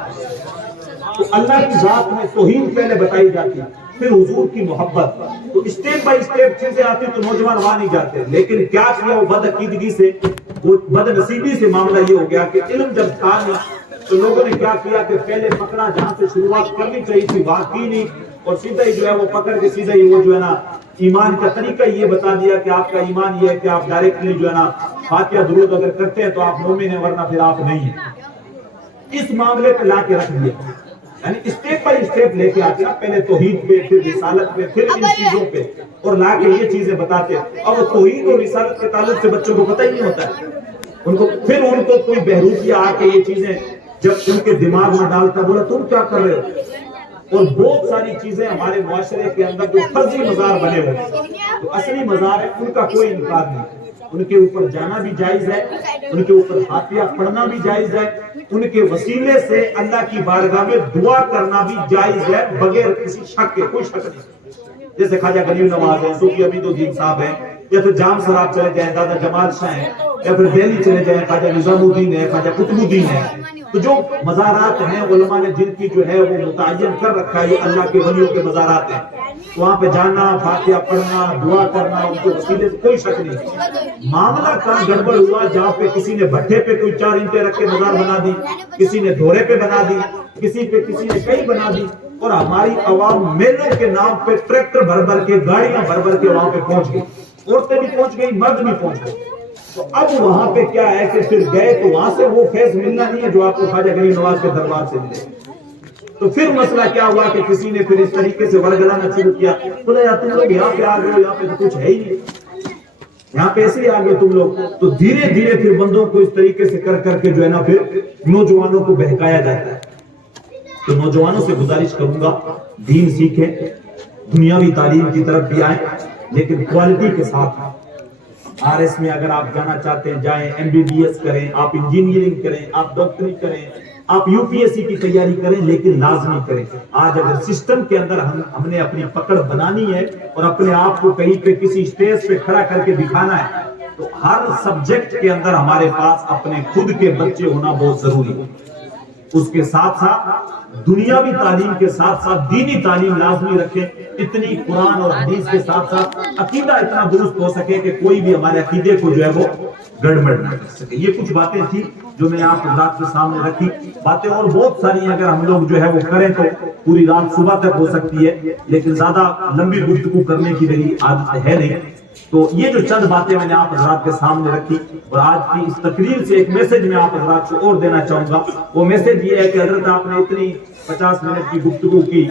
تو اللہ کی ذات میں توحید پہلے بتائی جاتی، پھر حضور کی محبت، تو اسٹیپ بائی اسٹیپ چیزیں آتی تو نوجوان وہاں نہیں جاتے، لیکن کیا کیا وہ بد عقیدگی سے، وہ بد نصیبی سے معاملہ یہ ہو گیا کہ علم جب تھا نہیں تو لوگوں نے کیا کیا کہ پہلے پکڑا جہاں سے شروعات کرنی چاہیے تھی وہاں کی نہیں، اور سیدھا ہی جو ہے وہ پکڑ کے سیدھا ہی وہ جو ہے نا ایمان کا طریقہ یہ بتا دیا کہ آپ کا ایمان یہ ہے کہ آپ ڈائریکٹلی جو ہے نا فاتحہ درود اگر کرتے ہیں تو آپ مومن ہیں ورنہ پھر آپ نہیں ہیں۔ اس معاملے پہ لا کے رکھ دیا، یعنی اسٹیپ بائی اسٹیپ لے کے آتے ہیں، پہلے توحید پہ، پھر رسالت پہ، پھر ان چیزوں پہ، اور لا کے یہ چیزیں بتاتے ہیں۔ اب توحید اور رسالت کے تعلق سے بچوں کو پتہ ہی نہیں ہوتا ہے، ان کو کوئی بہروپیہ آ کے یہ چیزیں جب ان کے دماغ میں ڈالتا، بولا تم کیا کر رہے ہو، اور بہت ساری چیزیں ہمارے معاشرے کے اندر جو فرضی مزار بنے ہوئے تو اصلی مزار ہے، ان کا کوئی انکار نہیں، ان کے اوپر جانا بھی جائز ہے، ان کے اوپر فاتحہ پڑھنا بھی جائز ہے، ان کے وسیلے سے اللہ کی بارگاہ میں دعا کرنا بھی جائز ہے بغیر کسی شک کے، کوئی شک نہیں۔ جیسے خواجہ غریب نواز ہے، صوفی امید الدین صاحب ہیں، یا پھر جام سراب چلے جائیں دادا جمال شاہ ہیں، یا پھر دہلی چلے جائیں خواجہ نظام الدین ہے، خواجہ قطب الدین ہے، تو جو مزارات ہیں علماء نے جن کی جو ہے وہ متعین کر رکھا ہے یہ اللہ کے ولیوں کے مزارات ہیں، وہاں پہ جانا، فاتحہ پڑھنا، دعا کرنا، ان کے وسیلے سے کوئی شک نہیں۔ معاملہ کہاں گڑبڑ ہوا جہاں پہ کسی نے بھٹے پہ کوئی 4 اینٹیں رکھ کے مزار بنا دی، کسی نے دھورے پہ بنا دی، کسی نے کئی بنا دی، اور ہماری عوام میلوں کے نام پہ ٹریکٹر بھر بھر کے، گاڑیاں بھر بھر کے وہاں پہ پہنچ گئی، عورتیں بھی پہنچ گئی، مرد بھی پہنچ گئے۔ تو اب وہاں پہ کیا ہے کہ پھر گئے تو وہاں سے وہ فیض ملنا نہیں ہے جو آپ کو خواجہ غریب نواز کے دربار سے ملے، تو پھر مسئلہ کیا ہوا کہ کسی نے پھر اس طریقے سے ورگلانا شروع کیا، بولا یار تم لوگ یہاں پہ آ گئے ہو، یہاں پہ تو کچھ ہے ہی نہیں، یہاں پہ ایسے ہی آ گئے تم لوگ۔ تو دھیرے دھیرے پھر بندوں کو اس طریقے سے کر کر کے جو ہے نا پھر نوجوانوں کو بہکایا جاتا ہے۔ تو نوجوانوں سے گزارش کروں گا دین سیکھیں، دنیاوی تعلیم کی طرف بھی آئیں، لیکن کوالٹی کے ساتھ۔ RS میں اگر آپ جانا چاہتے ہیں جائیں، MBBS کریں، آپ انجینئرنگ کریں، آپ ڈاکٹری کریں، آپ UPSC کی تیاری کریں، لیکن لازمی کریں۔ آج اگر سسٹم کے اندر ہم نے اپنی پکڑ بنانی ہے اور اپنے آپ کو کہیں پہ کسی سٹیج پہ کھڑا کر کے دکھانا ہے، تو ہر سبجیکٹ کے اندر ہمارے پاس اپنے خود کے بچے ہونا بہت ضروری ہے۔ اس کے ساتھ ساتھ دنیاوی تعلیم کے ساتھ ساتھ دینی تعلیم لازمی رکھیں، اتنی قرآن اور حدیث کے ساتھ ساتھ عقیدہ اتنا درست ہو سکے کہ کوئی بھی ہمارے عقیدے کو جو ہے وہ گڑبڑ نہ کر سکے۔ یہ کچھ باتیں تھی جو میں نے آپ حضرات کے سامنے رکھی، باتیں اور بہت ساری اگر ہم لوگ جو ہے وہ کریں تو پوری رات صبح تک ہو سکتی ہے، لیکن زیادہ لمبی گفتگو کرنے کی میری عادت ہے نہیں۔ تو یہ جو چند باتیں میں نے آپ حضرات کے سامنے رکھی، اور آج کی اس تقریر سے ایک میسج میں آپ حضرات کو اور دینا چاہوں گا۔ وہ میسج یہ ہے کہ حضرت آپ نے اتنی 50 منٹ کی گفتگو کی،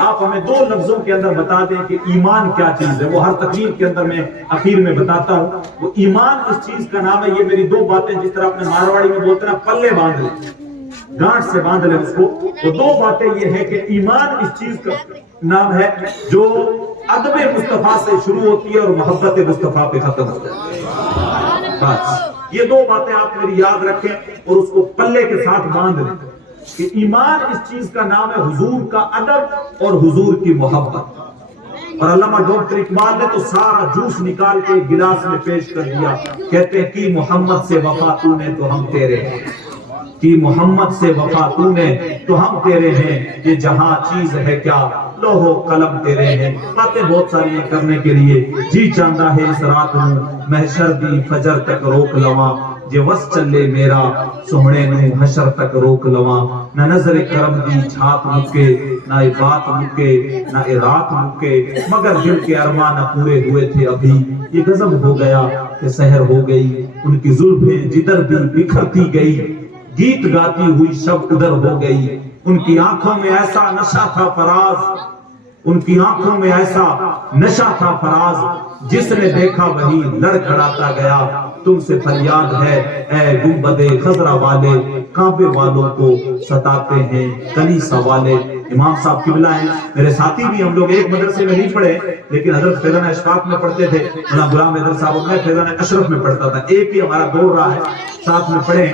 آپ ہمیں 2 لفظوں کے اندر بتا دیں کہ ایمان کیا چیز ہے۔ وہ ہر تقریر کے اندر میں اخیر میں بتاتا ہوں، وہ ایمان اس چیز کا نام ہے۔ یہ میری 2 باتیں جس طرح اپنے مارواڑی میں بولتے ہیں نا، پلے باندھ لیں، گانٹ سے باندھ لیں اس کو۔ تو 2 باتیں یہ ہے کہ ایمان اس چیز کا نام ہے جو ادب مصطفیٰ سے شروع ہوتی ہے اور محبت مصطفیٰ پہ ختم ہوتا ہے۔ بس یہ 2 باتیں آپ میری یاد رکھیں اور اس کو پلے کے ساتھ باندھ لیں کہ ایمان اس چیز کا نام ہے حضور کا ادب اور حضور کی محبت۔ اور علامہ ڈاکٹر اقبال نے تو سارا جوس نکال کے گلاس میں پیش کر دیا، کہتے ہیں کہ محمد سے وفا تو نے تو ہم تیرے ہیں۔ کہ محمد سے وفا تو نے تو ہم تیرے ہیں، یہ جہاں چیز ہے کیا لوح و قلم تیرے ہیں۔ باتیں بہت ساری ہیں کرنے کے لیے، جی چاندہ ہے اس رات نو محشر دی فجر تک روک لواں، جے وس چلے میرا سہنے نو حشر تک روک لواں، نہ نظر کرم دی چھات مکے، نہ اے بات مکے، نہ اے رات مکے، مگر دل کے ارمان نہ پورے ہوئے تھے ابھی، یہ غضب ہو گیا کہ سحر ہو گئی، ان کی زلفیں جدھر بھی بکھرتی گئی، گیت گاتی ہوئی شب ادھر ہو گئی، ان کی آنکھوں میں ایسا نشہ تھا فراز، ان کی آنکھوں میں ایسا نشہ تھا فراز، جس نے دیکھا وہی لڑکھڑاتا گیا، تم سے فریاد ہے اے گنبد خضرا والے، کعبے والوں کو ستاتے ہیں کلیسا والے۔ امام صاحب قبلہ ہیں، میرے ساتھی بھی، ہم لوگ ایک مدرسے میں نہیں پڑھے لیکن حضرت فیضان اشفاق میں پڑھتے تھے، مولانا غلام حیدر صاحب، میں فیضان اشرف میں پڑھتا تھا، ایک ہی ہمارا دور رہا ہے، ساتھ میں پڑھے،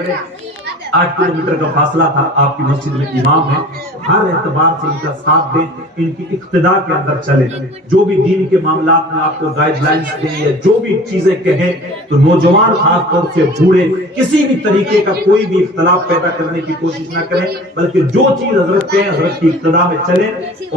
8 کلومیٹر کا فاصلہ تھا، آپ کی مسجد میں امام ہے، ہر اعتبار سے ان کا ساتھ دیں، ان کی اقتداء کے اندر چلیں، جو بھی دین کے معاملات میں آپ کو گائیڈ لائنز دیں یا جو بھی چیزیں کہیں تو نوجوان خاص طور سے بوڑھے کسی بھی طریقے کا کوئی بھی اختلاف پیدا کرنے کی کوشش نہ کریں، بلکہ جو چیز حضرت کہیں حضرت کی اقتداء میں چلیں،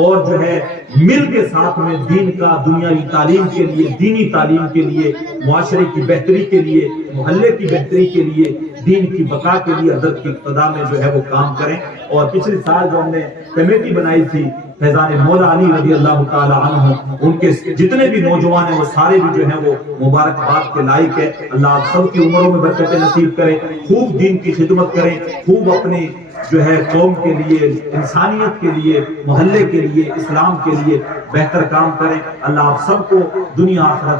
اور جو ہے مل کے ساتھ میں دین کا دنیاوی تعلیم کے لیے، دینی تعلیم کے لیے، معاشرے کی بہتری کے لیے، محلے کی بہتری کے لیے، دین کی بقا کے لیے حضرت کی اقتداء میں جو ہے وہ کام کریں۔ اور پچھلے سال جو ہم نے کمیٹی بنائی تھی فیضان مولا علی رضی اللہ تعالی عنہ، ان کے جتنے بھی نوجوان ہیں وہ سارے بھی جو ہیں وہ مبارکباد کے لائق ہے، اللہ آپ سب کی عمروں میں برکتیں نصیب کرے، خوب دین کی خدمت کریں، خوب اپنی جو ہے قوم کے لیے، انسانیت کے لیے، محلے کے لیے، اسلام کے لیے بہتر کام کریں، اللہ آپ سب کو دنیا آخرت